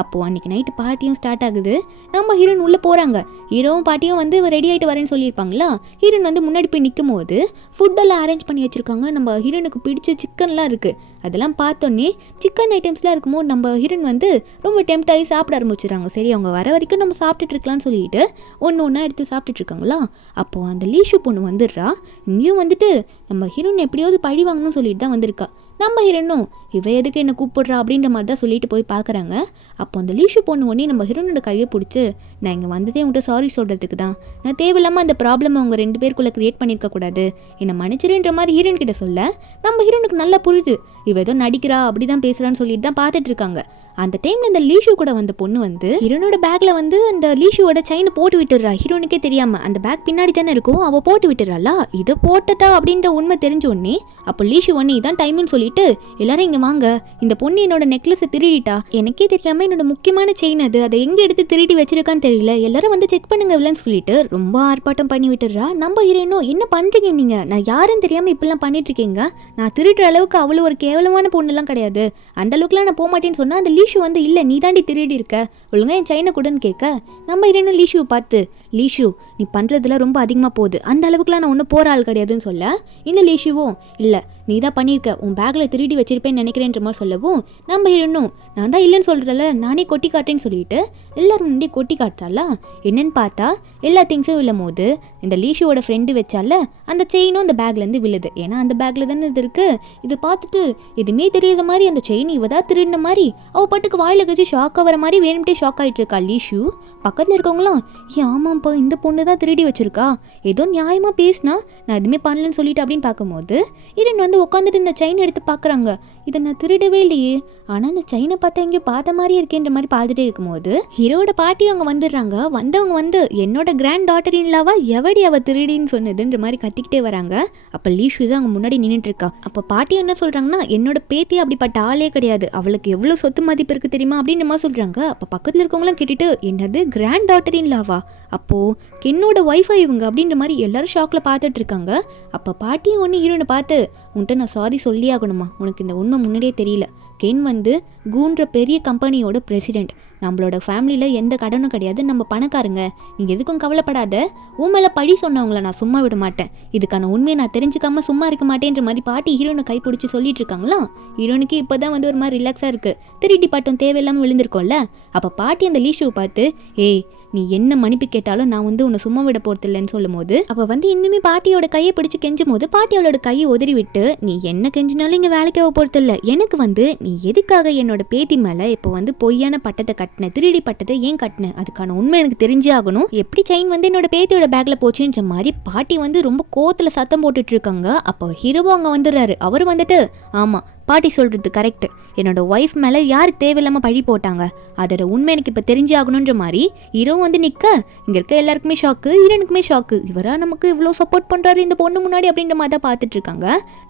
அப்போது அன்றைக்கி நைட்டு பார்ட்டியும் ஸ்டார்ட் ஆகுது. நம்ம ஹீரோயின் உள்ளே போகிறாங்க. ஹீரோவும் பாட்டியும் வந்து ரெடி ஆகிட்டு வரேன்னு சொல்லியிருப்பாங்களா. ஹீரோயின் வந்து முன்னாடி போய் நிற்கும் போது ஃபுட்டெல்லாம் அரேஞ்ச் பண்ணி வச்சுருக்காங்க. நம்ம ஹீரோனுக்கு பிடிச்ச சிக்கன்லாம் இருக்குது. அதெல்லாம் பார்த்தோன்னே சிக்கன் ஐட்டம்ஸ்லாம் இருக்கும்போது நம்ம ஹீரோயின் வந்து ரொம்ப டெம்ட் ஆகி சாப்பிட ஆரம்பிச்சிடுறாங்க. சரி அவங்க வர வரைக்கும் நம்ம சாப்பிட்டுட்டு இருக்கலாம்னு சொல்லிட்டு ஒன்று ஒன்றா எடுத்து சாப்பிட்டுட்டு இருக்காங்களா. அப்போது அந்த லீஷு பொண்ணு வந்துடுறா. இங்கேயும் வந்துட்டு நம்ம ஹீரோயின் எப்படியாவது பழி வாங்கணும்னு சொல்லிட்டு தான் வந்திருக்கா. நம்ம ஹீரோனும் இவ எதுக்கு என்ன கூப்பிடுறா அப்படின்ற மாதிரி தான் சொல்லிட்டு போய் பார்க்குறாங்க. அப்போ அந்த லீஷு பொண்ணு உடனே நம்ம ஹீரோனோட கையை பிடிச்சி நான் இங்கே வந்ததே உங்கள்கிட்ட சாரி சொல்கிறதுக்கு தான், நான் தேவையில்லாமல் அந்த ப்ராப்ளம் அவங்க 2 பேருக்குள்ளே க்ரியேட் பண்ணியிருக்கக்கூடாது, என்னை மன்னிச்சிருன்ற மாதிரி ஹீரோயின் கிட்ட சொல்ல நம்ம ஹீரோனுக்கு நல்லா புரியுது இவ ஏதோ நடிக்கிறா அப்படி தான் பேசுகிறான்னு சொல்லிட்டு தான் பார்த்துட்டு இருக்காங்க. அந்த டைமில் இந்த லீஷு கூட வந்த பொண்ணு வந்து ஹீரோனோட பேக்கில் வந்து அந்த லீஷுவோட செயினை போட்டு விட்டுடுறா. ஹீரோனுக்கே தெரியாமல் அந்த பேக் பின்னாடி தானே இருக்கும், அவள் போட்டு விட்டுறாளா. இதை போட்டுட்டா அப்படின்ற உண்மை தெரிஞ்ச உடனே அப்போ லீஷு ஒன்று இதான் டைம்னு சொல்லிட்டு எல்லாரும் இங்கே வாங்க, இந்த பொண்ணு என்னோட நெக்லஸை திருடிட்டா, எனக்கே தெரியாமல் என்னோட முக்கியமான செயின் அது, அதை எங்கே எடுத்து திருடி வச்சிருக்கான்னு தெரியல, எல்லாரும் வந்து செக் பண்ணுங்க இல்லைன்னு சொல்லிட்டு ரொம்ப ஆர்ப்பாட்டம் பண்ணி விட்டுறா. நம்ம ஹீரோனும் என்ன பண்ணுறீங்க நீங்கள், நான் யாருன்னு தெரியாமல் இப்படிலாம் பண்ணிட்டு இருக்கீங்க, நான் திருடுற அளவுக்கு அவ்வளோ ஒரு கேவலமான பொண்ணுலாம் கிடையாது, அந்த அளவுக்குலாம் நான் போக மாட்டேன்னு சொன்னால் அந்த லீஷு வந்து இல்லை நீ தாண்டி திருடி இருக்க, ஒழுங்கா என் செயினை கூடன்னு கேட்க நம்ம ஹீரோனும் லீஷுவை பார்த்து லீஷு நீ பண்ணுறதுல ரொம்ப அதிகமாக போகுது, அந்த அளவுக்குலாம் நான் ஒன்றும் போகிற ஆள் கிடையாதுன்னு சொல்ல இந்த லீஷுவும் இல்லை நீ தான் பண்ணியிருக்க, உன் பேக்கில் திருடி வச்சிருப்பேன்னு நினைக்கிறேன்ற மாதிரி சொல்லவும் நம்ம ஹீரோனும் நான் தான் இல்லைன்னு சொல்கிறல நானே கொட்டி காட்டேன்னு சொல்லிட்டு எல்லாரும் முன்னாடி கொட்டி காட்டுறாளா. என்னன்னு பார்த்தா எல்லா திங்ஸும் விழும் போது இந்த லீஷுவோட ஃப்ரெண்டு வச்சால அந்த செயினும் அந்த பேக்லேருந்து விழுது. ஏன்னா அந்த பேக்கில் தானே இது இருக்குது. இது பார்த்துட்டு எதுவுமே தெரியாத மாதிரி அந்த செயின் இவ தான் திருடின மாதிரி அவள் பாட்டுக்கு வாயில் கழிச்சு ஷாக் ஆகிற மாதிரி வேணும்ட்டே ஷாக் ஆகிட்டு இருக்கா லீஷு. பக்கத்தில் இருக்கவங்களாம் ஏன் ஆமாம்ப்பா இந்த பொண்ணு தான் திருடி வச்சிருக்கா, ஏதோ நியாயமாக பேசினா நான் எதுவுமே பண்ணலன்னு சொல்லிட்டு அப்படின்னு பார்க்கும்போது ஹீரோயின் வந்து உட்காந்துட்டு இந்த செயின் எடுத்து பார்க்குறாங்க. இதை நான் திருடவே இல்லையே, ஆனால் அந்த செயினை பார்த்தா எங்கேயோ பார்த்த மாதிரியே இருக்கேன்ற மாதிரி பார்த்துட்டே இருக்கும்போது ஹீரோட பாட்டி அவங்க வந்துடுறாங்க. வந்தவங்க வந்து என்னோட கிராண்ட் டாட்டர் இன்லாவா எவடி அவள் திருடின்னு சொன்னதுன்ற மாதிரி கத்திக்கிட்டே வராங்க. அப்போ லீஷு தான் அவங்க முன்னாடி நின்றுட்டு இருக்கா. அப்போ பாட்டி என்ன சொல்கிறாங்கன்னா என்னோட பேத்தி அப்படிப்பட்ட ஆளே கிடையாது, அவளுக்கு எவ்வளோ சொத்து மதிப்பு இருக்குது தெரியுமா அப்படின்ற மாதிரி சொல்கிறாங்க. அப்போ பக்கத்தில் இருக்கவங்களாம் கேட்டுட்டு என்னது கிராண்ட் டாட்டர் இன்லாவா, அப்போது என்னோட ஒய்ஃபை இவங்க அப்படின்ற மாதிரி எல்லாரும் ஷாக்கில் பார்த்துட்டு இருக்காங்க. அப்போ பாட்டியும் ஒன்று ஹீரோனை பார்த்து உன்கிட்ட நான் சாரி சொல்லி ஆகணுமா, உனக்கு இந்த உண்மை முன்னாடியே தெரியல, கென் வந்து கூன்ற பெரிய கம்பெனியோட பிரசிடெண்ட், நம்மளோட ஃபேமிலியில் எந்த கடனும் கிடையாது, நம்ம பணக்காரங்க, நீங்கள் எதுக்கும் கவலைப்படாத, உன் மேலே பழி சொன்னவங்கள நான் சும்மா விட மாட்டேன், இதுக்கான உண்மையை நான் தெரிஞ்சுக்காம சும்மா இருக்க மாட்டேன்ற மாதிரி பாட்டி ஹீரோனை கை பிடிச்சி சொல்லிட்டு இருக்காங்களா. ஹீரோனுக்கு இப்போ தான் வந்து ஒரு மாதிரி ரிலாக்ஸாக இருக்குது, திருடி பாட்டும் தேவையில்லாமல் விழுந்திருக்கோம்ல. அப்போ பாட்டி அந்த லீஷுவை பார்த்து ஏய் நீ என்ன மன்னிப்பு கேட்டாலும் நான் வந்து உன்னை சும்மா விட போகிறது இல்லைன்னு சொல்லும் போது அப்போ வந்து இன்னுமே பாட்டியோட கையை பிடிச்சி கெஞ்சும் போது பாட்டி அவளோட கையை உதறி விட்டு நீ என்ன கெஞ்சினாலும் இங்கே வேலைக்கு போகிறது இல்லை, எனக்கு வந்து நீ எதுக்காக என்னோட பேத்தி மேலே இப்போ வந்து பொய்யான பட்டத்தை கட்டின, திருடி பட்டத்தை ஏன் கட்டின, அதுக்கான உண்மை எனக்கு தெரிஞ்சே ஆகணும், எப்படி செயின் வந்து என்னோட பேத்தியோட பேக்கில் போச்சுன்ற மாதிரி பாட்டி வந்து ரொம்ப கோவத்தில் சத்தம் போட்டுட்டு இருக்காங்க. அப்போ ஹீரோவும் அங்கே வந்துடுறாரு. அவர் வந்துட்டு ஆமாம் பாட்டி சொல்கிறது கரெக்டு, என்னோட ஒய்ஃப் மேலே யார் தேவையில்லாமல் பழி போட்டாங்க, அதோட உண்மை எனக்கு இப்போ தெரிஞ்சே ஆகணுன்ற மாதிரி ஹீரோவும் வந்து நிற்க இங்கே இருக்க எல்லாருக்குமே ஷாக்கு, ஹீரோனுக்குமே ஷாக்கு, இவராக நமக்கு இவ்வளோ சப்போர்ட் பண்ணுறாரு இந்த பொண்ணு முன்னாடி அப்படின்ற மாதிரி தான் பார்த்துட்டு இருக்காங்க.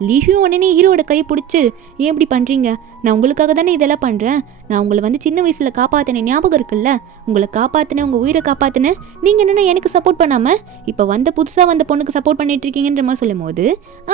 லீஷுவும் உடனே ஹீரோட கையை பிடிச்சி ஏன் இப்படி பண்ணுறீங்க, நான் உங்களுக்காக தானே இதெல்லாம் பண்ணுறேன், நான் உங்களை வந்து சின்ன வயசில் காப்பாற்றினேன் ஞாபகம் இருக்குல்ல, உங்களை காப்பாற்றினேன், உங்கள் உயிரை காப்பாற்றினேன், நீங்கள் என்னென்னா எனக்கு சப்போர்ட் பண்ணாமல் இப்போ புதுசாக வந்த பொண்ணுக்கு சப்போர்ட் பண்ணிட்டு இருக்கீங்கன்ற மாதிரி சொல்லும் போது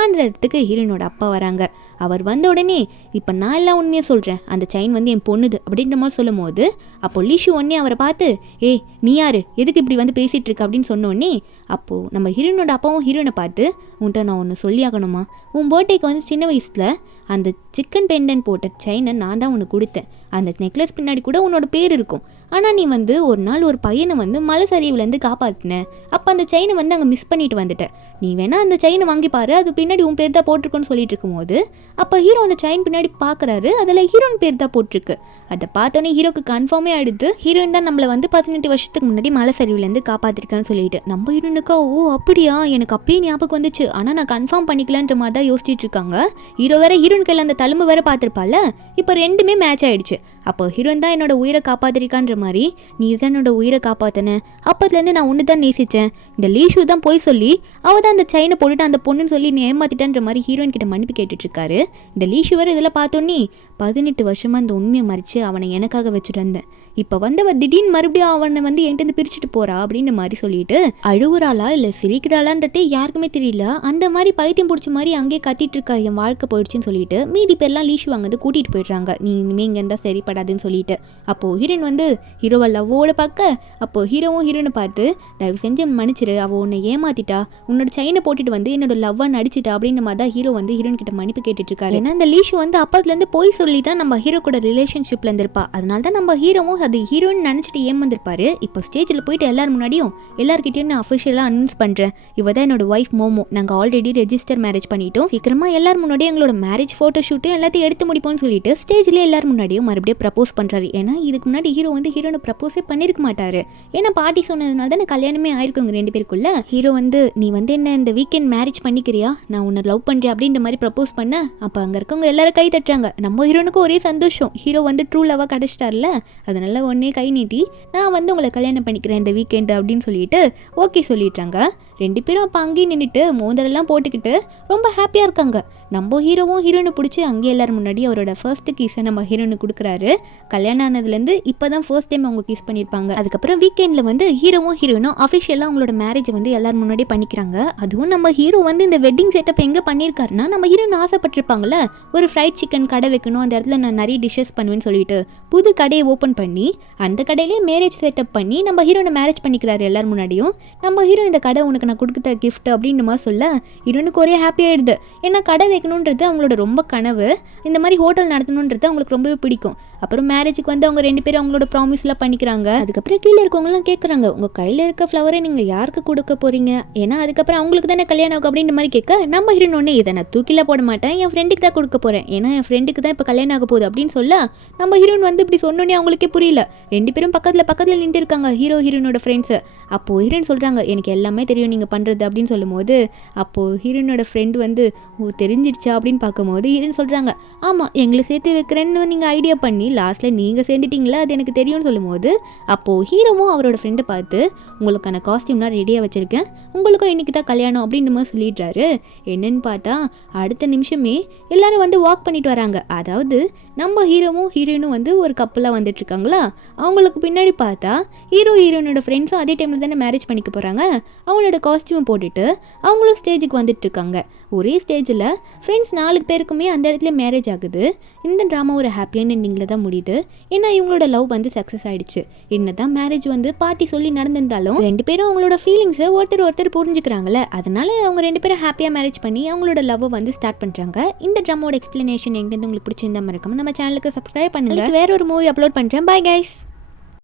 அந்த இடத்துக்கு ஹீரோனோட அப்பா வராங்க. அவர் வந்த உடனே இப்போ நான் எல்லாம் உண்மையாக சொல்கிறேன், அந்த செயின் வந்து என் பொண்ணுது அப்படின்ற மாதிரி சொல்லும் போது அப்போ லீஷு உடனே அவரை பார்த்து ஏய் நீ யார், எதுக்கு இப்படி வந்து பேசிகிட்டு இருக்க அப்படின்னு சொன்னோடனே அப்போது நம்ம ஹீரோனோட அப்பாவும் ஹீரோனை பார்த்து உன்கிட்ட நான் ஒன்று சொல்லி ஆகணுமா, உன் பர்த்டேக்கு வந்து சின்ன வயசில் அந்த சிக்கன் பெண்டன் போட்ட செயினை நான் தான் உனக்கு கொடுத்தேன். அந்த நெக்லஸ் பின்னாடி கூட உன்னோட பேர் இருக்கும். ஆனால் நீ வந்து ஒரு நாள் ஒரு பையனை வந்து மலை சரிவுலேருந்து காப்பாற்றின. அப்போ அந்த செயினை வந்து அங்கே மிஸ் பண்ணிட்டு வந்துட்டேன். நீ வேணா அந்த செயினை வாங்கி பாரு, அது பின்னாடி உன் பேர் தான் போட்டிருக்குன்னு சொல்லிட்டு இருக்கும்போது அப்போ ஹீரோ அந்த செயின் பின்னாடி பார்க்குறாரு. அதில் ஹீரோயின் பேர் தான் போட்டிருக்கு. அதை பார்த்தோன்னே ஹீரோக்கு கன்ஃபார்மே ஆகிடுது, ஹீரோயின் தான் நம்மளை வந்து 18 வருஷத்துக்கு முன்னாடி மலை சரிவுலேருந்து காப்பாற்றிருக்கான்னு சொல்லிட்டு. நம்ம ஹீரோனுக்கா ஓ அப்படியா, எனக்கு அப்பயே ஞாபகம் வந்துச்சு, ஆனால் நான் கன்ஃபார்ம் பண்ணிக்கலான்ற மாதிரி தான் யோசிச்சுட்டு இருக்காங்க. ஹீரோ வேற ஹீரோயின் கையில் அந்த தழும்பு வேற பார்த்துருப்பால. இப்போ ரெண்டுமே மேட்ச் ஆயிடுச்சு. அப்போ ஹீரோயின் தான் என்னோட உயிரை காப்பாற்றிருக்கான்ற மாதிரி, நீ தான் என்னோட உயிரை காப்பாற்றின, அப்போதுலேருந்து நான் ஒன்று தான் நேசித்தேன், இந்த லீஷு தான் போய் சொல்லி அவள் தான் அந்த செயினை போட்டுட்டு அந்த பொண்ணுன்னு சொல்லி நீ ஏமாத்திட்டான்ற மாதிரி ஹீரோயின் கிட்ட மன்னிப்பு கேட்டுட்ருக்காரு. இந்த லீஷு வேறு இதெல்லாம் பார்த்தோன்னே 18 வருஷமாக அந்த உண்மையை மறித்து அவனை எனக்காக வச்சுட்டு வந்தேன், இப்போ வந்தவ திடீர்னு மறுபடியும் அவனை வந்து என்கிட்ட பிரிச்சுட்டு போறா அப்படின்ற மாதிரி சொல்லிட்டு அழுவுறாளா இல்லை சிரிக்கிறாளான்றதே யாருக்குமே தெரியல. அந்த மாதிரி பைத்தியம் பிடிச்ச மாதிரி அங்கேயே கத்திட்டு இருக்கா, என் வாழ்க்கை போயிடுச்சுன்னு சொல்லிட்டு மீதி பேர்லாம் லீஷு வாங்க வந்து கூட்டிகிட்டு போயிடுறாங்க. நீ இனிமேல் இங்கே இருந்தால் சரிப்படாதுன்னு சொல்லிட்டு. அப்போது ஹீரோயின் வந்து ஹீரோவை லவ்வோட பார்க்க, அப்போது ஹீரோவும் ஹீரோனை பார்த்து தயவு செஞ்சு மன்னிச்சிரு, அவள் உன்னை ஏமாத்திட்டா, உன்னோட செயினை போட்டுட்டு வந்து என்னோட லவ்வாக நடிச்சிட்டா அப்படின்ற மாதிரி தான் ஹீரோ வந்து ஹீரோயின் கிட்ட மன்னிப்பு கேட்டுட்டு இருக்காரு. ஏன்னா இந்த லீஷு வந்து அப்பத்துலேருந்து போய் சொல்லி தான் நம்ம ஹீரோ கூட ரிலேஷன்ஷிப்ல இருந்திருப்பா. அதனால தான் நம்ம ஹீரோவும் அது ஹீரோயின் நினச்சிட்டு ஏமாந்திருப்பாரு. இப்போ ஸ்டேஜில் போயிட்டு எல்லாரும் முன்னாடியும் எல்லார்கிட்டையும் நான் அஃபிஷியலாக அனௌன்ஸ் பண்ணுறேன், இவ தான் என்னோட ஒய்ஃப் மோமோ, நாங்கள் ஆல்ரெடி ரெஜிஸ்டர் மேரேஜ் பண்ணிட்டோம், சீக்கிரமாக எல்லாரும் முன்னாடியும் எங்களோட மேரேஜ் ஃபோட்டோ ஷூட்டும் எல்லாத்தையும் எடுத்து முடிப்போம்னு சொல்லிட்டு ஸ்டேஜ்லேயே எல்லாரும் முன்னாடியும் மறுபடியும் ப்ரப்போஸ் பண்ணுறாரு. ஏன்னா இதுக்கு முன்னாடி ஹீரோ வந்து ஹீரோனை ப்ரப்போஸே பண்ணியிருக்க மாட்டாரு. ஏன்னா பாட்டி சொன்னதுனால தான் கல்யாணமே ஆயிருக்குங்க ரெண்டு பேருக்குள்ள. ஹீரோ வந்து நீ வந்து என்ன இந்த வீக்கெண்ட் மேரேஜ் பண்ணிக்கிறியா, நான் உன்னை லவ் பண்ணுறேன் அப்படின்ற மாதிரி ப்ரப்போஸ் பண்ண, அப்போ அங்கே இருக்கவங்க எல்லாரும் கை தட்டுறாங்க. நம்ம ஹீரோனுக்கும் ஒரே சந்தோஷம், ஹீரோ வந்து ட்ரூ லவ்வாக கிடச்சிட்டார்ல, அதனால உடனே கை நீட்டி நான் வந்து உங்களை கல்யாணம் பண்ணிக்கிறேன் இந்த வீக்கெண்டு அப்படின்னு சொல்லிட்டு ஓகே சொல்லிடுறாங்க. ரெண்டு பேரும் அப்போ அங்கேயே நின்றுட்டு மோதிரெல்லாம் போட்டுக்கிட்டு ரொம்ப ஹாப்பியாக இருக்காங்க. நம்ம ஹீரோவும் ஹீரோனை பிடிச்சி அங்கேயே எல்லாரும் முன்னாடி அவரோட ஃபர்ஸ்ட் கிஸை நம்ம ஹீரோனுக்கு கொடுக்குறாரு. கல்யாணம் ஆனதுலேருந்து இப்போ தான் ஃபர்ஸ்ட் டைம் அவங்க கிஸ் பண்ணியிருப்பாங்க. அதுக்கப்புறம் வீக்கெண்டில் வந்து ஹீரோவும் ஹீரோயினும் அஃபிஷியலாக அவங்களோட மேரேஜை வந்து எல்லாரும் முன்னாடி பண்ணிக்கிறாங்க. அதுவும் நம்ம ஹீரோ வந்து இந்த வெட்டிங் செட்டப் எங்கே பண்ணியிருக்காருன்னா, நம்ம ஹீரோயின் ஆசைப்பட்டிருப்பாங்கல்ல ஒரு ஃப்ரைட் சிக்கன் கடை வைக்கணும், அந்த இடத்துல நான் நிறைய டிஷ்ஷஸ் பண்ணுவேன்னு சொல்லிட்டு புது கடையை ஓப்பன் பண்ணி அந்த கடையிலே மேரேஜ் செட்டப் பண்ணி நம்ம ஹீரோனை மேரேஜ் பண்ணிக்கிறாரு எல்லாரும் முன்னாடியும். நம்ம ஹீரோ இந்த கடை உனக்கு நான் கொடுத்த கிஃப்ட் அப்படின்ற மாதிரி சொல்ல ஹீரோனுக்கு ஒரே ஹாப்பி ஆகிடுது. ஏன்னா கடை வைக்கணுன்றது அவங்களோட ரொம்ப கனவு, இந்த மாதிரி ஹோட்டல் நடத்தணுன்றது அவங்களுக்கு ரொம்பவே பிடிக்கும். அப்புறம் மேரேஜுக்கு வந்து அவங்க ரெண்டு பேரும் அவங்களோட ப்ராமிஸ்லாம் பண்ணிக்கிறாங்க. அதுக்கப்புறம் கீழே இருக்கவங்களாம் கேட்குறாங்க, உங்கள் கையில் இருக்க ஃப்ளவரை நீங்கள் யாருக்கு கொடுக்க போகிறீங்க, ஏன்னா அதுக்கப்புறம் அவங்களுக்கு தானே கல்யாணம் ஆகும் அப்படின்ற மாதிரி கேட்க, நம்ம ஹீரோனே இதை நான் தூக்கில போட மாட்டேன், என் ஃப்ரெண்டுக்கு தான் கொடுக்க போகிறேன், ஏன்னா என் ஃப்ரெண்டுக்கு தான் இப்போ கல்யாணம் ஆக போகுது அப்படின்னு சொல்ல, நம்ம ஹீரோன் வந்து இப்படி சொன்னோன்னே அவங்களுக்கே புரியல. ரெண்டு பேரும் பக்கத்தில் நின்று இருக்காங்க ஹீரோ ஹீரோனோட ஃப்ரெண்ட்ஸு. அப்போது ஹீரோயின் சொல்கிறாங்க எனக்கு எல்லாமே தெரியும் நீங்கள் பண்ணுறது அப்படின்னு சொல்லும்போது, அப்போது ஹீரோனோட ஃப்ரெண்டு வந்து ஓ தெரிஞ்சிடுச்சா அப்படின்னு பார்க்கும்போது ஹீரோயின் சொல்கிறாங்க ஆமாம் எங்களை சேர்த்து வைக்கிறேன்னு நீங்கள் ஐடியா பண்ணி லாஸ்ட்டில் நீங்கள் சேர்ந்துட்டிங்களா அது எனக்கு தெரியும்னு சொல்லும்போது, அப்போது ஹீரோவும் அவரோட ஃப்ரெண்டை பார்த்து உங்களுக்கான காஸ்டியூம்லாம் ரெடியாக வச்சுருக்கேன், உங்களுக்கும் இன்றைக்கி தான் கல்யாணம் அப்படின்ற மாதிரி சொல்லிடுறாரு. என்னன்னு பார்த்தா அடுத்த நிமிஷமே எல்லாரும் வந்து வாக் பண்ணிட்டு வராங்க. அதாவது நம்ம ஹீரோவும் ஹீரோயினும் வந்து ஒரு கப்பலாக வந்துட்டு இருக்காங்களா, அவங்களுக்கு பின்னாடி பார்த்தா ஹீரோ ஹீரோயினோட ஃப்ரெண்ட்ஸும் அதே டைமில் தானே மேரேஜ் பண்ணிக்க போகிறாங்க, அவங்களோட காஸ்டியூம் போட்டுட்டு அவங்களும் ஸ்டேஜுக்கு வந்துட்டு இருக்காங்க. ஒரே ஸ்டேஜில் ஃப்ரெண்ட்ஸ் 4 பேருக்குமே அந்த இடத்துல மேரேஜ் ஆகுது. இந்த ட்ராமா ஒரு ஹாப்பியான எண்டிங்கில் தான் முடியுது. ஏன்னா இவங்களோட லவ் வந்து சக்ஸஸ் ஆகிடுச்சு. என்ன தான் மேரேஜ் வந்து பாட்டி சொல்லி நடந்திருந்தாலும் ரெண்டு பேரும் அவங்களோட ஃபீலிங்ஸை ஒருத்தர் புரிஞ்சுக்கிறாங்களே, அதனால அவங்க ரெண்டு பேரும் ஹாப்பியாக மேரேஜ் பண்ணி அவங்களோட லவ்வை வந்து ஸ்டார்ட் பண்ணுறாங்க. இந்த ட்ராமாவோட எக்ஸ்பிளனேஷன் எங்கேருந்து உங்களுக்கு பிடிச்சிருந்தா மறக்காம நம்ம சேனலுக்கு சப்ஸ்கிரைப் பண்ணுங்க. வேற ஒரு மூவி அப்லோட் பண்ணுறேன். Bye guys.